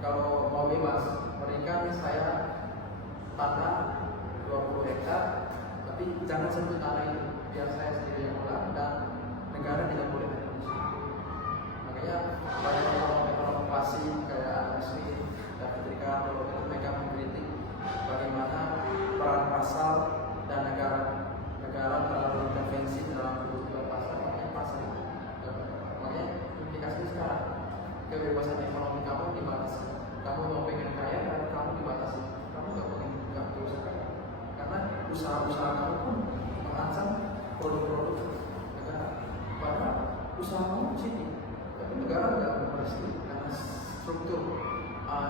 kalau mau bebas, mereka saya tanah 20 hektar, tapi jangan sentuh tanah itu, biar saya sendiri yang olah dan negara tidak boleh berfungsi. Makanya banyak ekonomi klasik kayak Adam Smith, David Ricardo, itu mereka mengkritik bagaimana peran pasar dan negara terlalu intervensi dalam kebutuhan pasar. Makanya pasar itu, makanya implikasinya sekarang kebebasan ekonomi kamu dibatasi. Kamu mau pengen kaya, dan kamu dibatasi. Kamu nggak berusaha kaya, karena usaha-usaha kamu pun mengancam produk-produk negara. Padahal usaha kamu sini, tapi negara nggak berhasil karena struktur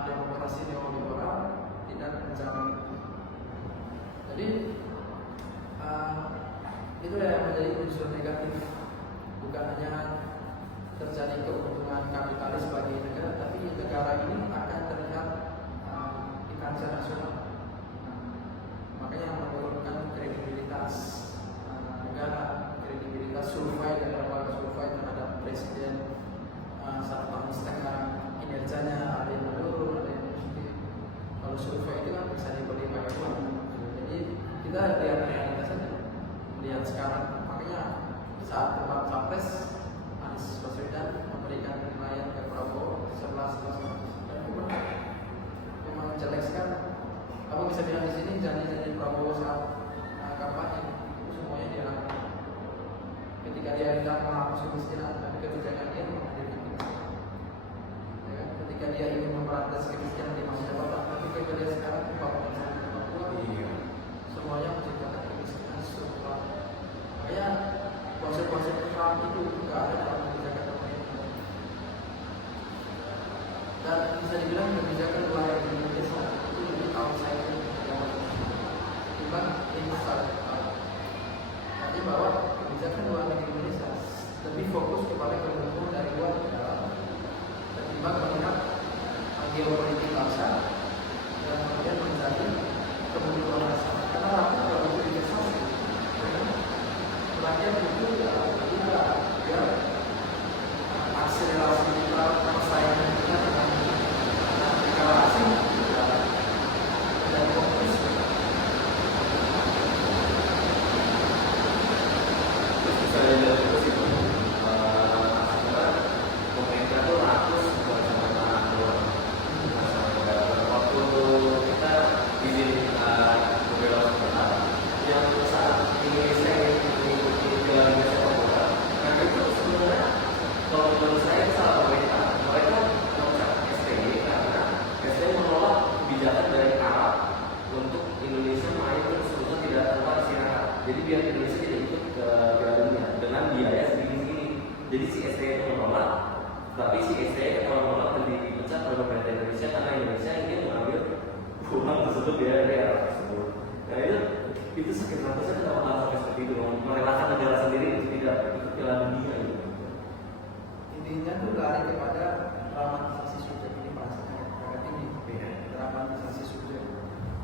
demokrasi neoliberal tidak menjamin. Jadi itu yang menjadi unsur negatif, bukan hanya terjadi keuntungan kapitalis bagi negara, tapi negara ini akan terlihat di kancah nasional. Makanya menurunkan kredibilitas negara, kredibilitas survei dan lembaga survei terhadap presiden 1 tahun setengah, kinerjanya ada yang menurun, ada yang positif. Kalau survei itu kan bisa dibeli pakai uang. Jadi kita lihat realitas saja, lihat sekarang. Makanya saat debat capres, Anies Baswedan memberikan penilaian ke Prabowo 11-11, dan itu benar, memang jelek sekali. Kamu bisa bilang di sini janji-janji Prabowo saat kampanye itu semuanya dia lakukan. Ketika dia tidak menghapus kemiskinan, tapi kebijakan dia menghadirkan. Ya, ketika dia ingin memberantas kemiskinan di masa jabatan, tapi ketika dia sekarang Papua semuanya menciptakan kemiskinan struktural. Makanya konsep-konsep Trump itu tidak ada dalam kebijakan pemerintah. Dan bisa dibilang kebijakan luar di Indonesia itu lebih outside timbang inside. Artinya bahwa kebijakan luar negeri Indonesia lebih fokus kepada kebutuhan dari luar ke dalam, ketimbang melihat geopolitik bangsa dan kemudian mencari kebutuhan bangsa. Karena rakyat kalau itu investasi, rakyat itu ya akselerasi kita, persaingan kita dengan negara asing dan fokus. Saya lihat itu sih, pemerintah tuh rakus bukan sama tanah doang. Waktu kita izin beberapa sekolah yang saat Indonesia mengikuti Piala Dunia sepak bola, nah itu sebenarnya kalau menurut saya salah pemerintah. Mereka mencap STY karena STY menolak kebijakan dari Arab untuk Indonesia main terus-terusan tidak tanpa istirahat. Jadi biar Indonesia tidak ikut ke Piala Dunia dengan biaya segini-segini. Jadi si STY itu menolak, tapi si STY kalau menolak dan dipecat oleh pemerintah Indonesia karena Indonesia ingin mengambil uang tersebut dari Arab tersebut. Nah itu sakit hati saya kenapa hal sampai seperti itu, merelakan negara sendiri untuk tidak ikut Piala Dunia gitu. Intinya tuh lari kepada dramatisasi subjek, ini bahasanya agak tinggi. Dramatisasi subjek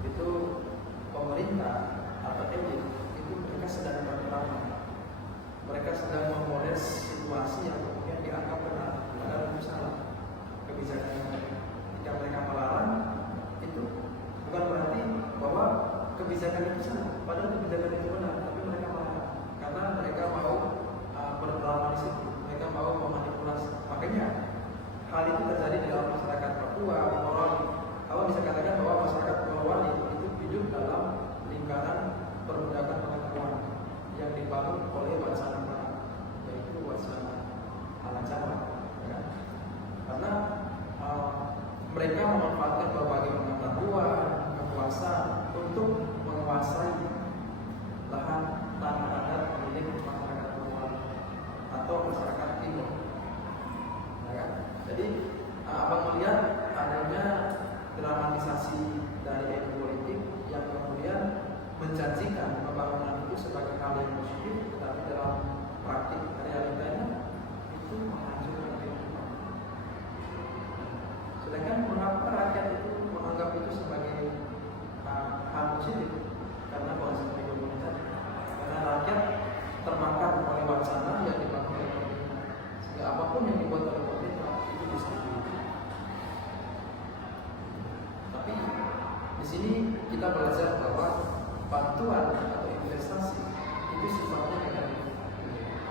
itu pemerintah atau elit itu mereka sedang berdrama, mereka sedang memoles situasi yang kemudian dianggap benar, padahal itu salah kebijakan mereka. Jika mereka melarang itu bukan berarti bahwa kebijakan itu salah, padahal kebijakan itu benar, tapi mereka melarang karena mereka mau berdrama di situ, mereka mau memanipulasi. Makanya hal itu terjadi apapun yang dibuat oleh pemerintah itu disetujui. Tapi di sini kita belajar bahwa bantuan atau investasi itu sifatnya negatif.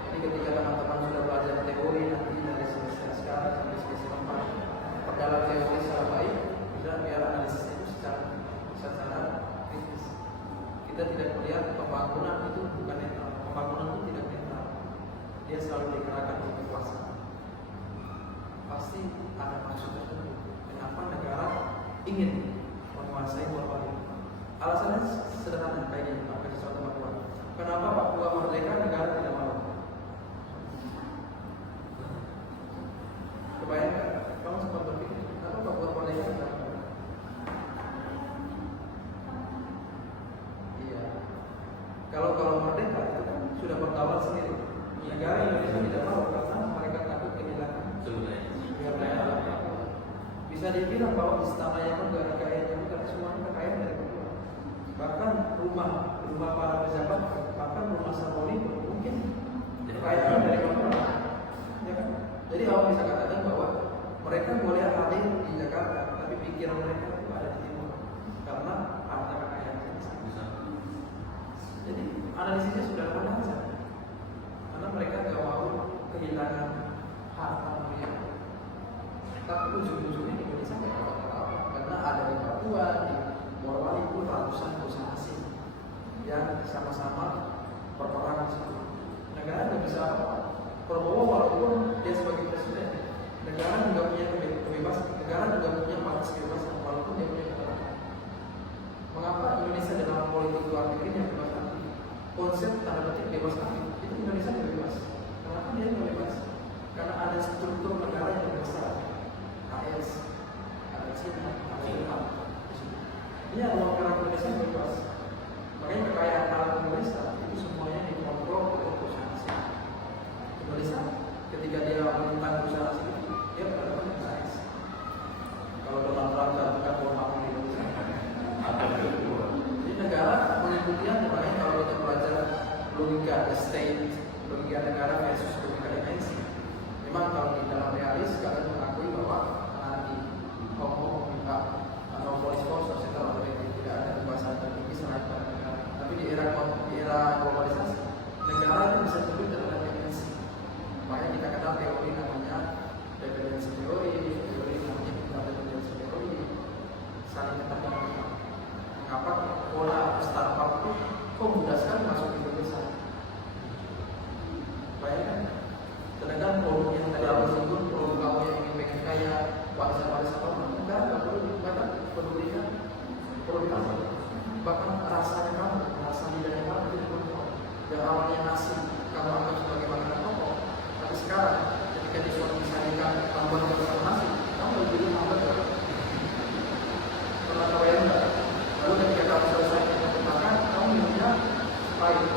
Jadi ketika teman-teman sudah belajar teori nanti dari semester sekarang sampai semester 4, perdalam teori secara baik, sudah biar analisis itu secara kritis. Kita tidak melihat pembangunan itu bukan netral. Pembangunan itu tidak netral. Dia selalu digerakkan oleh kekuasaan. Pasti ada maksud tertentu. Kenapa negara ingin menguasai Papua? Alasannya sederhana kayak gini, Pak, kasih contoh Papua. Kenapa Papua merdeka negara tidak mau? Kebayangkan, kamu sempat berpikir, kenapa Papua merdeka tidak mau? Iya. Kalau merdeka itu kan sudah berdaulat sendiri. Negara Indonesia tidak mau karena mereka takut kehilangan sumber. Bisa dibilang bahwa istana yang negara kaya bukan semuanya kekayaan dari Papua. Bahkan rumah para pejabat, bahkan rumah Saroni mungkin kekayaan dari Papua. Ya kan? Jadi awal bisa katakan bahwa mereka boleh hadir di Jakarta, tapi pikiran mereka itu ada di timur karena harta kekayaan. Jadi analisisnya sudah ada, karena mereka gak mau kehilangan harta mereka. Tapi ujung-ujungnya Indonesia nggak dapat apa-apa karena ada di Papua, di Morowali pun ratusan perusahaan asing yang sama-sama berperang di situ. Negara nggak bisa apa-apa. Prabowo walaupun dia sebagai presiden, negara juga punya kebebasan, negara juga punya batas kebebasan walaupun dia punya kebebasan. Mengapa Indonesia dalam politik luar negerinya bebas aktif? Konsep tanda petik bebas aktif itu Indonesia tidak bebas. Kenapa dia tidak bebas? Karena ada struktur negara yang besar. AS, ada Cina, ada Jepang. Ini adalah orang Indonesia yang bebas. Makanya kekayaan alam Indonesia itu semuanya dikontrol oleh perusahaan asing. Indonesia ketika dia menentang perusahaan asing itu, dia berhadapan dengan AS. Kalau Donald Trump jatuhkan bom atom di Indonesia, jadi negara mengikuti yang makanya kalau kita belajar logika state, logika negara versus logika MNC, memang kalau di dalam realis kalian mengakui bahwa Hongkong minta monopolis force setelah mereka tidak ada kekuasaan tertinggi selain pada negara. Tapi di era globalisasi, negara itu bisa tunduk terhadap dependensi. Makanya kita kenal teori namanya dependensi teori namanya interdependensi teori, saling ketergantungan. Mengapa pola startup itu kok mudah sekali masuk ke Indonesia? Bayangkan, sedangkan produk yang tadi aku sebut, produk kamu yang ingin pengen kaya, warisan apa, enggak perlu, bahkan pedulikan produk bahkan rasanya kamu, rasa lidahnya kamu itu dikontrol. Yang awalnya nasi kamu anggap sebagai makanan pokok, tapi sekarang ketika disuapkan tambahan bersama nasi, kamu lebih pilih hamburger. Pernah tahu ya enggak? Lalu ketika kamu selesai makan, kamu minumnya pahit.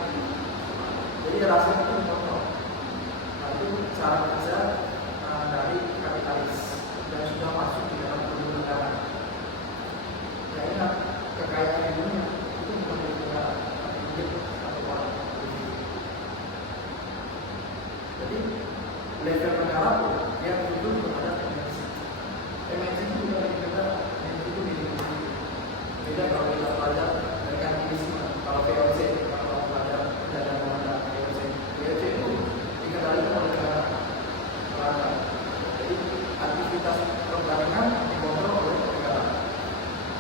Jadi rasanya itu dikontrol. Nah itu cara kerja dari kapitalis dan sudah masuk di dalam produk negara. Ya ingat, kekayaan dunia itu bukan milik negara, tapi milik satu orang. Jadi level negara pun dia tunduk kepada MNC. MNC itu bukan milik negara, MNC itu milik negara. Beda kalau kita belajar merkantilisme, kalau VOC, kalau belajar perdagangan modal VOC itu dikendalikan oleh negara. Jadi aktivitas perdagangan dikontrol oleh negara.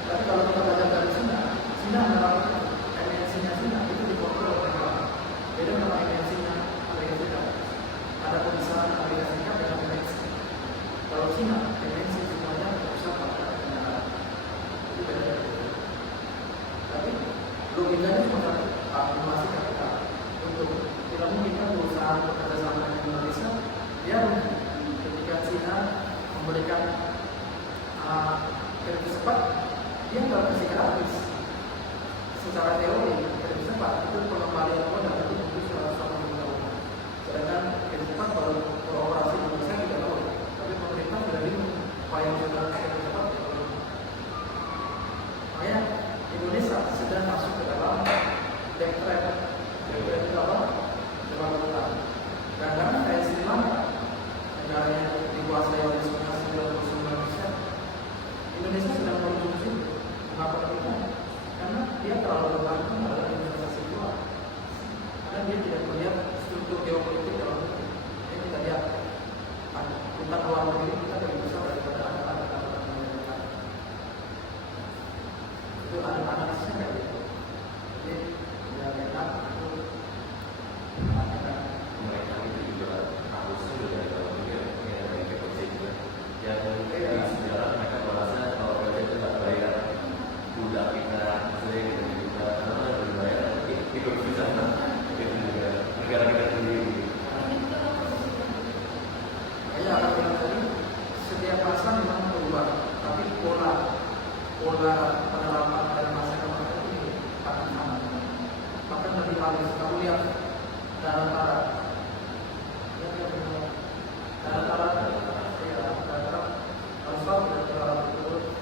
Tapi kalau kita belajar dari Cina adalah MNC-nya Cina itu dikontrol oleh negara. Beda sama MNC-nya Amerika Serikat. Ada pemisahan Amerika Serikat dengan MNC. Kalau Cina, MNC semuanya berpusat pada negara. Itu beda. Tapi logikanya cuma satu, akumulasi kapital. Untuk tidak mungkin kan perusahaan bekerja sama dengan Indonesia, dia ketika Cina memberikan kredit cepat, dia nggak kasih gratis. Secara teori, kredit cepat itu pengembalian modal itu butuh 180 tahun. Sedangkan kredit cepat baru beroperasi di Indonesia 3 tahun. Tapi pemerintah sudah bingung, apa yang sudah kredit cepat. Makanya Indonesia sedang masuk ke dalam debt trap. Debt trap itu apa? Jebak utang. Kadang-kadang kayak Sri Lanka, negara negara kita sendiri. Ya, aku bilang tadi setiap masa memang berubah, tapi pola penerapan dari masa ke masa ini akan sama. Bahkan lebih halus. Kamu lihat darat-darat, harus tahu darat tersebut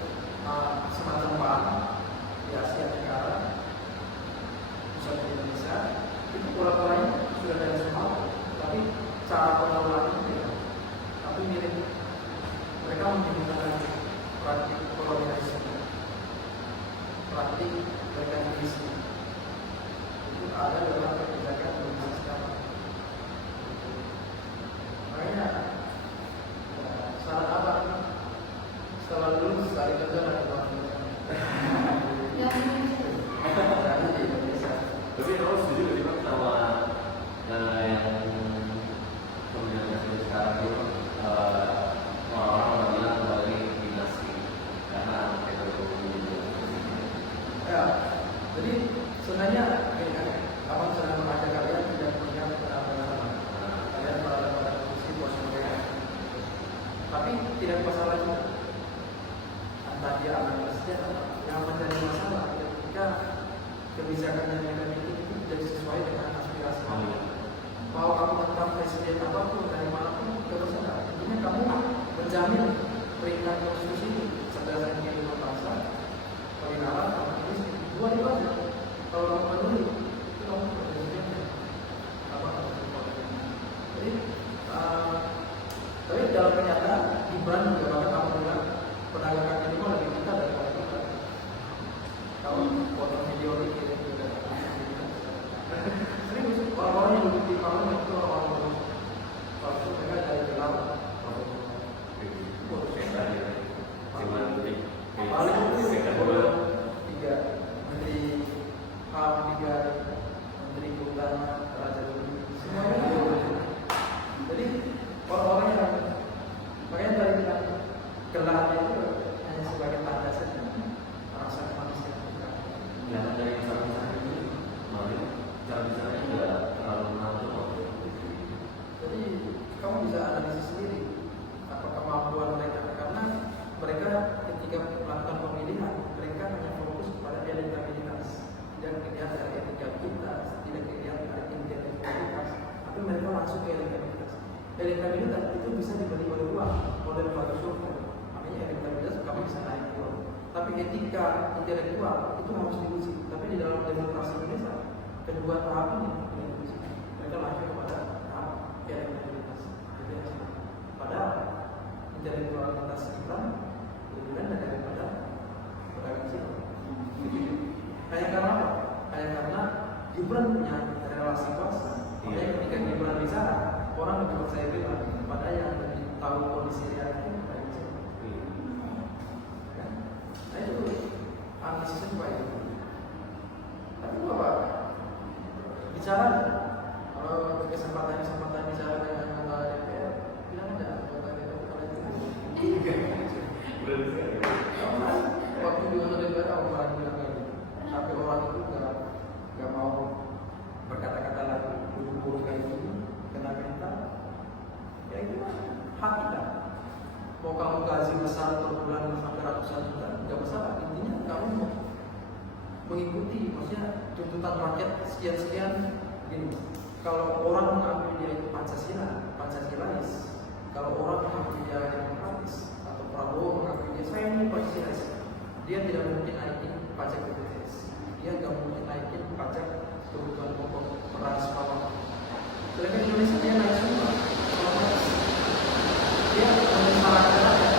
semacam bahan di Asia Tenggara, pusat Indonesia, itu pola-polanya sudah dari semua, tapi cara pengelolaannya tidak. Tapi mirip, mereka menggunakan praktik kolonialisme, praktik legalisme. Itu ada dalam kebijakan Indonesia sekarang. Makanya syarat apa? Setelah lulus cari kerja dan Yang Karena di Indonesia. Tapi kalau setuju gak sih Pak sama yang komunikasi sekarang itu orang-orang bilang kembali dinasti karena teknologi. Ya, jadi sebenarnya apa sedang mengajak kalian tidak punya pengalaman. Kalian berada pada posisi bos mereka. Tapi tidak masalah juga. Entah dia anak presiden atau yang menjadi masalah ketika kebijakan yang mereka miliki itu tidak sesuai dengan aspirasi kamu. Mau kamu tetap presiden apapun dari manapun tidak masalah. Intinya kamu menjamin peringkat konstitusi ini berdasarkan kehidupan bangsa, pengenalan, ini dua itu aja. Kalau kamu peduli, itu kamu presidennya. Apa jadi, tapi dalam kenyataan Gibran juga bahkan kamu bilang penegakan ini mah lebih kita daripada kita. Kamu foto video ini juga. Serius, orang-orang yang duduk di parlemen itu orang-orang bagus. Waktu mereka dari gelar paling itu tiga menteri HAM, tiga menteri kehutanan, raja dulu, semuanya itu. Jadi orang-orang yang makanya tadi bilang gelarnya itu hanya sebagai tanda saja rasa manusia. Yang dari misalnya ini, malah cara bicaranya juga terlalu menonjol. Jadi kamu bisa analisis sendiri apa kemampuan mereka karena mereka ketika melakukan pemilihan mereka hanya fokus kepada elektabilitas, tidak dilihat dari elektabilitas, tidak dilihat dari integritas, tapi mereka langsung ke elektabilitas. Elektabilitas itu bisa dibeli oleh uang, model batu survei. Makanya elektabilitas kamu bisa naik uang. Tapi etika intelektual itu harus diuji. Tapi di dalam demokrasi Indonesia kedua tahap ini diuji. Mereka lanjut kepada tahap elektabilitas. Padahal intelektualitas kita lebih rendah daripada pedagang silat. Hanya karena apa? Hanya karena Gibran punya relasi kuasa. Makanya ketika Gibran bicara, orang lebih percaya Gibran pada yang lebih tahu kondisi realnya dari silat. Nah itu analisisnya juga itu. Tapi itu apa? Bicara kalau kesempatan bicara dengan anggota DPR, bilang aja anggota DPR kalau itu. Waktu di anggota DPR aku pernah bilang gitu. Tapi orang itu nggak mau berkata-kata lagi, buru-buru kayak gini, kena mental. Ya itu hak kita. Mau kamu gaji besar per bulan sampai ratusan juta, nggak masalah. Intinya kamu mau mengikuti, maksudnya tuntutan rakyat sekian-sekian. Gini, kalau orang mengakui dia itu Pancasilais. Kalau orang mengakui dia demokratis, atau Prabowo mengakui dia saya ini Pancasilais, dia tidak mungkin naikin pajak BPJS, dia nggak mungkin naikin pajak kebutuhan pokok beras bawang. Sedangkan Indonesia dia naik semua. Dia menyalahkan rakyat.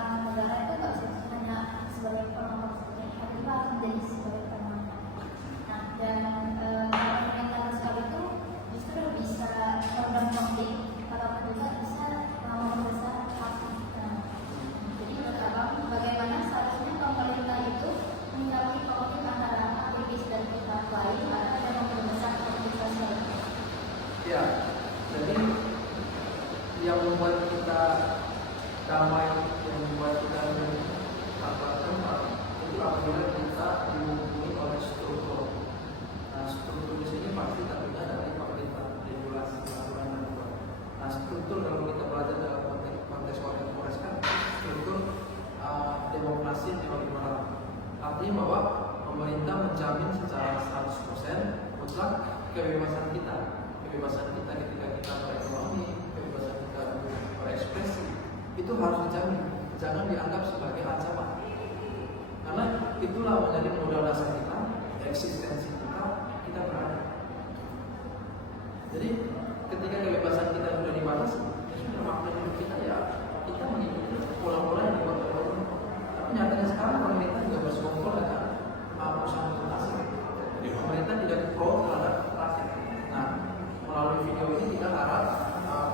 Negara itu nggak bisa konstitusional 588. Artinya bahwa pemerintah menjamin secara 100% mutlak kebebasan kita ketika kita berekonomi, kebebasan kita berekspresi itu harus dijamin, jangan dianggap sebagai ancaman. Karena itulah menjadi modal dasar kita, eksistensi kita berada. Jadi ketika kebebasan kita sudah dibatasi, ya sudah makna hidup kita ya kita mengikuti pola-pola yang dibuat oleh pemerintah. Tapi nyatanya sekarang pemerintah juga bersekongkol dengan perusahaan asing. Jadi pemerintah tidak pro terhadap rakyat. Nah, melalui video ini kita harap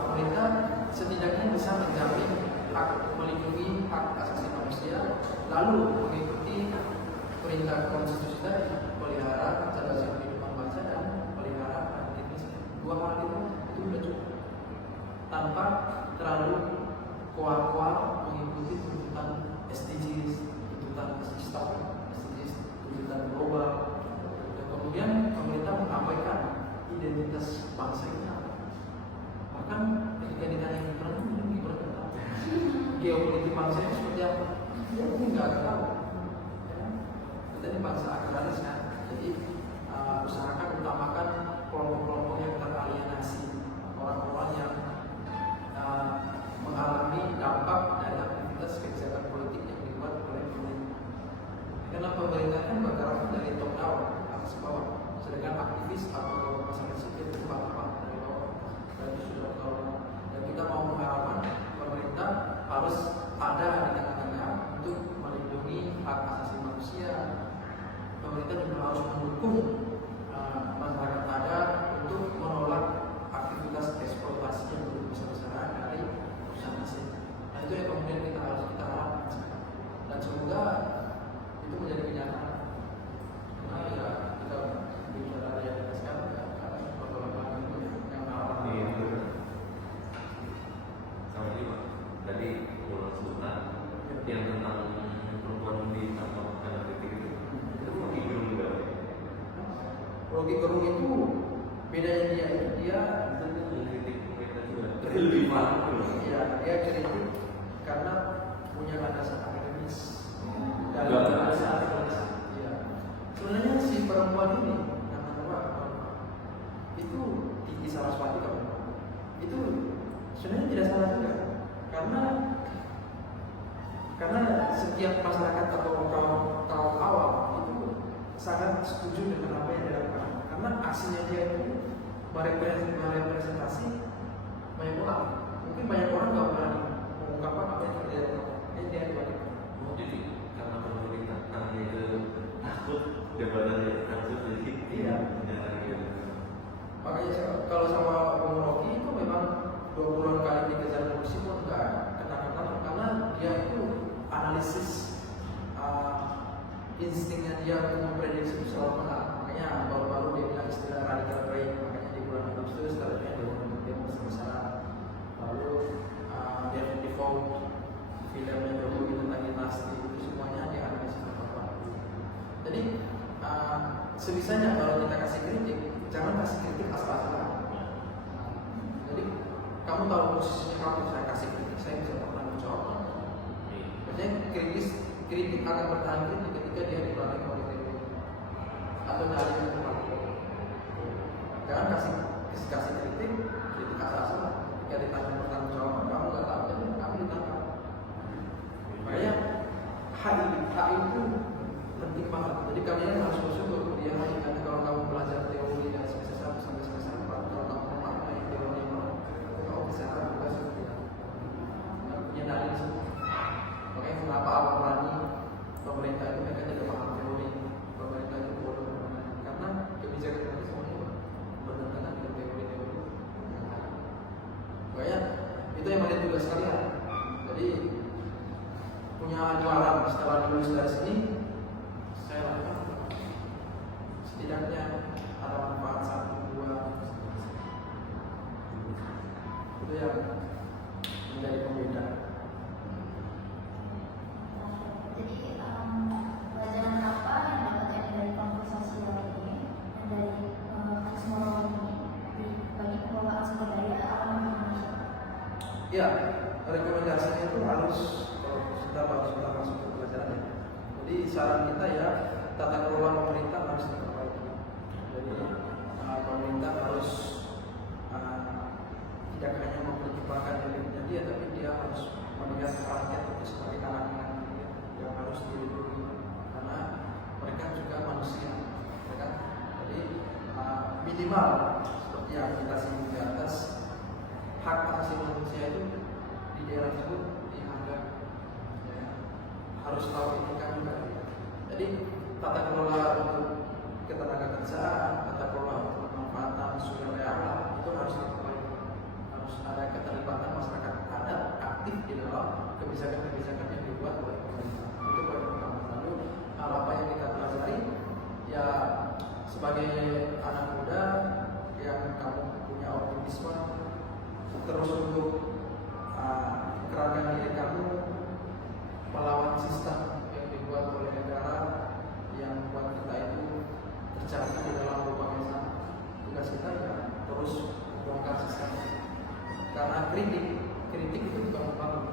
pemerintah setidaknya bisa menjamin hak, melindungi hak asasi manusia, lalu mengikuti perintah konstitusi tadi, pelihara kecerdasan kehidupan bangsa dan pelihara aktivis. Dua hal itu sudah cukup, tanpa terlalu koar-koar mengikuti tuntutan SDGs, tuntutan SDGs, tuntutan global. Dan kemudian pemerintah mengabaikan identitas bangsa kita. Bahkan ketika ditanya Gibran tahu geopolitik bangsa itu seperti apa? Dia mungkin nggak tahu. Kita ini bangsa agraris kan, jadi usahakan utamakan kelompok-kelompok yang teralienasi, orang-orang yang mengalami dampak dari aktivitas kebijakan politik yang dibuat oleh pemerintah. Karena pemerintah kan bergerak dari top down, atas ke bawah, sedangkan aktivis atau masyarakat sipil itu bawah dari bawah. Dan itu sudah terlalu. Dan kita mau mengharapkan pemerintah harus ada di tengah-tengah untuk melindungi hak asasi manusia. Pemerintah juga harus mendukung masyarakat adat untuk menolak aktivitas eksploitasi yang besar-besaran dari perusahaan asing. Nah itu yang kemudian kita harapkan, dan semoga itu menjadi kenyataan. Karena ya kita bicara realitas sekarang ya, karena perkembangan itu yang mengalami. Sama ini Pak, tadi Mulan Sultan yang tentang perempuan di kantor kritik itu Rocky Gerung juga. Rocky Gerung itu bedanya dia kritik pemerintah juga lebih paham. ya dia kritik karena punya landasan akademis dan landasan ya. Sebenarnya si perempuan ini namanya itu Titi Saraswati itu sebenarnya tidak salah juga, karena setiap masyarakat atau kaum awam itu sangat setuju dengan apa yang dilakukan, karena aksinya dia itu merepresentasi banyak orang. Mungkin banyak orang nggak berani mengungkapkan apa yang dia lakukan. Jadi karena pemerintah kami itu takut jabatannya langsung jadi Iya. Makanya kalau sama Bung Rocky itu memang 2 bulan kali dikejar polisi pun nggak kena karena dia itu analisis instingnya dia untuk memprediksi itu selalu menang. Makanya baru-baru dia bilang istilah radical brain. Makanya di bulan Agustus setelahnya dia besar-besaran. Lalu David Defoe filmnya Jokowi tentang dinasti itu semuanya dia analisis apa. Jadi sebisanya kalau kita kasih kritik, jangan kasih kritik asal-asalan. Jadi kamu tahu posisinya kamu, saya kasih kritik, saya bisa bertanggung jawab. Maksudnya kritik akan bertahan kritik ketika dia dibarengi oleh teori atau dari yang tepat. Jangan kasih kritik asal-asalan. Ketika ditanya bertanggung jawab, kamu nggak tahu, jadi kamu ditangkap. Makanya hak itu penting banget. Jadi kalian harus bersyukur dia hanya karena kalau kamu belajar teori dari semester 1 sampai semester 4, kalau kamu memaknai teori yang kamu bisa juga seperti itu. Punya dalil semua. Makanya kenapa awal berani pemerintah itu mereka tidak paham teori, pemerintah itu bodoh karena kebijakan mereka semuanya bertentangan dengan teori-teori. Makanya itu yang menjadi tugas kalian. Jadi punya ajaran setelah lulus dari sini, saya lakukan setidaknya ada manfaat 1, 2 itu yang menjadi pembeda. Jadi pelajaran apa yang dapat dari konversasi ini dan dari kasus moral ini bagi pengelolaan sumber daya alam Indonesia? Ya, rekomendasinya itu harus kalau sudah masuk ke pelajaran ya, saran kita ya tata kelola pemerintah harus diperbaiki. Jadi pemerintah harus tidak hanya mempertimbangkan dirinya dia, tapi dia harus melihat rakyat itu sebagai anak-anak dia yang harus dilindungi karena mereka juga manusia, ya kan? Jadi minimal seperti yang kita singgung di atas, hak asasi manusia itu di daerah tersebut dianggap ya, harus tahu etika juga. Jadi tata kelola untuk ketenaga kerjaan, tata kelola untuk pemanfaatan sumber daya alam itu harus diperbaiki. Harus ada keterlibatan masyarakat adat aktif di dalam kebijakan-kebijakan yang dibuat oleh pemerintah. Itu poin pertama. Lalu apa yang kita pelajari ya sebagai anak muda yang kamu punya optimisme terus untuk kerangka diri kamu melawan sistem yang dibuat oleh negara yang membuat kita itu terjatuh di dalam lubang yang sama. Tugas kita ya terus membongkar sistem karena kritik itu bukan membangun,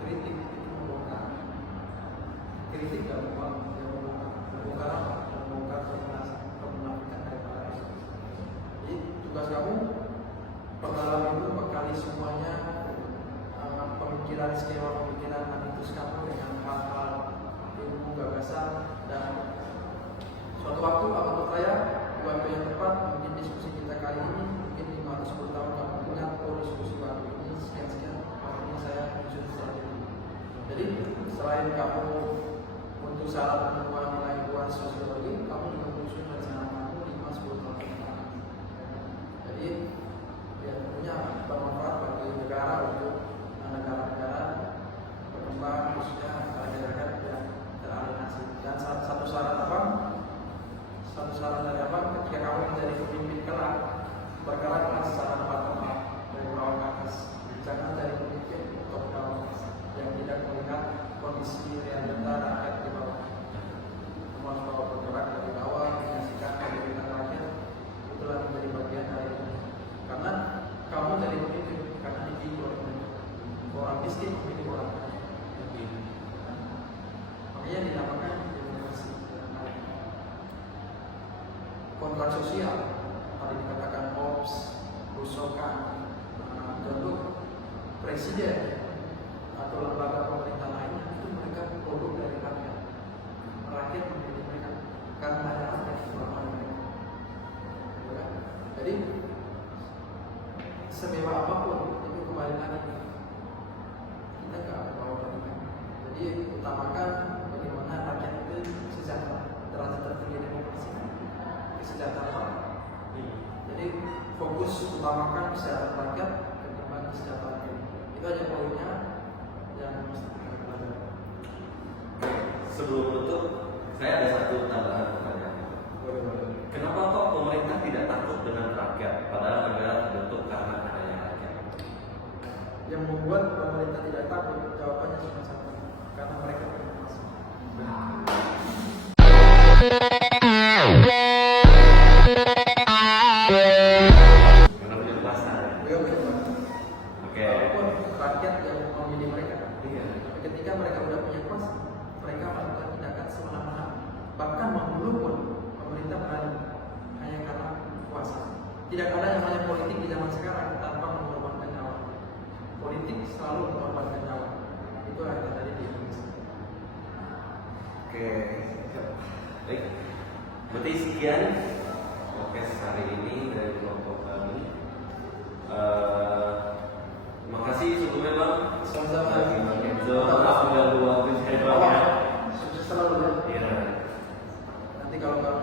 kritik itu membongkar, kritik tidak membangun, dia membongkar apa? Membongkar kemunafikan daripada itu. Jadi tugas kamu perdalam itu bekali semuanya pemikiran skema pemikiran analitis kamu dengan hal-hal ilmu gagasan dan suatu waktu menurut saya di waktu yang tepat mungkin diskusi kita kali ini mungkin 5 atau 10 tahun kamu ingat diskusi waktu ini sekian makanya saya muncul seperti ini. Jadi selain kamu untuk syarat penemuan nilai luas sosiologi, kamu juga menyusun rencana kamu 5-10 tahun ke depan. Jadi ya tentunya bermanfaat bagi negara untuk negara-negara berkembang khususnya masyarakat yang teralienasi. Dan satu syarat dari abang ketika kamu menjadi pemimpin kelak bergeraklah secara bottom up dari bawah ke atas, jangan menjadi pemimpin top down yang tidak melihat kondisi realita rakyat di bawah. Kamu harus bergerak dari bawah menyaksikan penderitaan rakyat, itulah menjadi bagian dari ini. Karena kamu jadi pemimpin karena dipilih oleh mereka. Orang miskin memilih orang kaya. Makanya dinamakan demokrasi. Kontrak sosial tadi dikatakan ops, rusokan, bentuk presiden atau lembaga pemerintah lainnya itu mereka produk dari rakyat. Rakyat memilih mereka karena ada rakyat di bawah mereka. Jadi semewah apapun itu kembali lagi kita nggak ada bawa mereka. Jadi utamakan bagaimana rakyat itu sejahtera, derajat tertinggi demokrasi, kesejahteraan. Jadi fokus utamakan kesejahteraan rakyat ketimbang kesejahteraan ini. Itu aja poinnya yang mesti kita pelajari. Sebelum menutup, saya ada satu tambahan pertanyaan. Kenapa kok pemerintah tidak takut dengan rakyat, padahal negara terbentuk karena adanya rakyat? Yang membuat pemerintah tidak takut, jawabannya cuma satu, karena mereka berkuasa. Karena punya kuasa. Beliau berkuasa. Oke. Walaupun rakyat yang memilih mereka, Iya. tapi ketika mereka sudah punya kuasa, mereka melakukan tindakan semena-mena. Bahkan membunuh pun pemerintah berani hanya karena kuasa. Tidak ada yang namanya politik di zaman sekarang tanpa mengorbankan nyawa. Politik selalu mengorbankan nyawa. Itu yang terjadi di Indonesia. Oke. Baik. Berarti sekian podcast hari ini dari kelompok kami. Terima kasih sebelumnya Bang. Sama-sama. Bang Enzo, sudah luang saya banyak. Sukses selalu ya. Iya. Nanti kalau kamu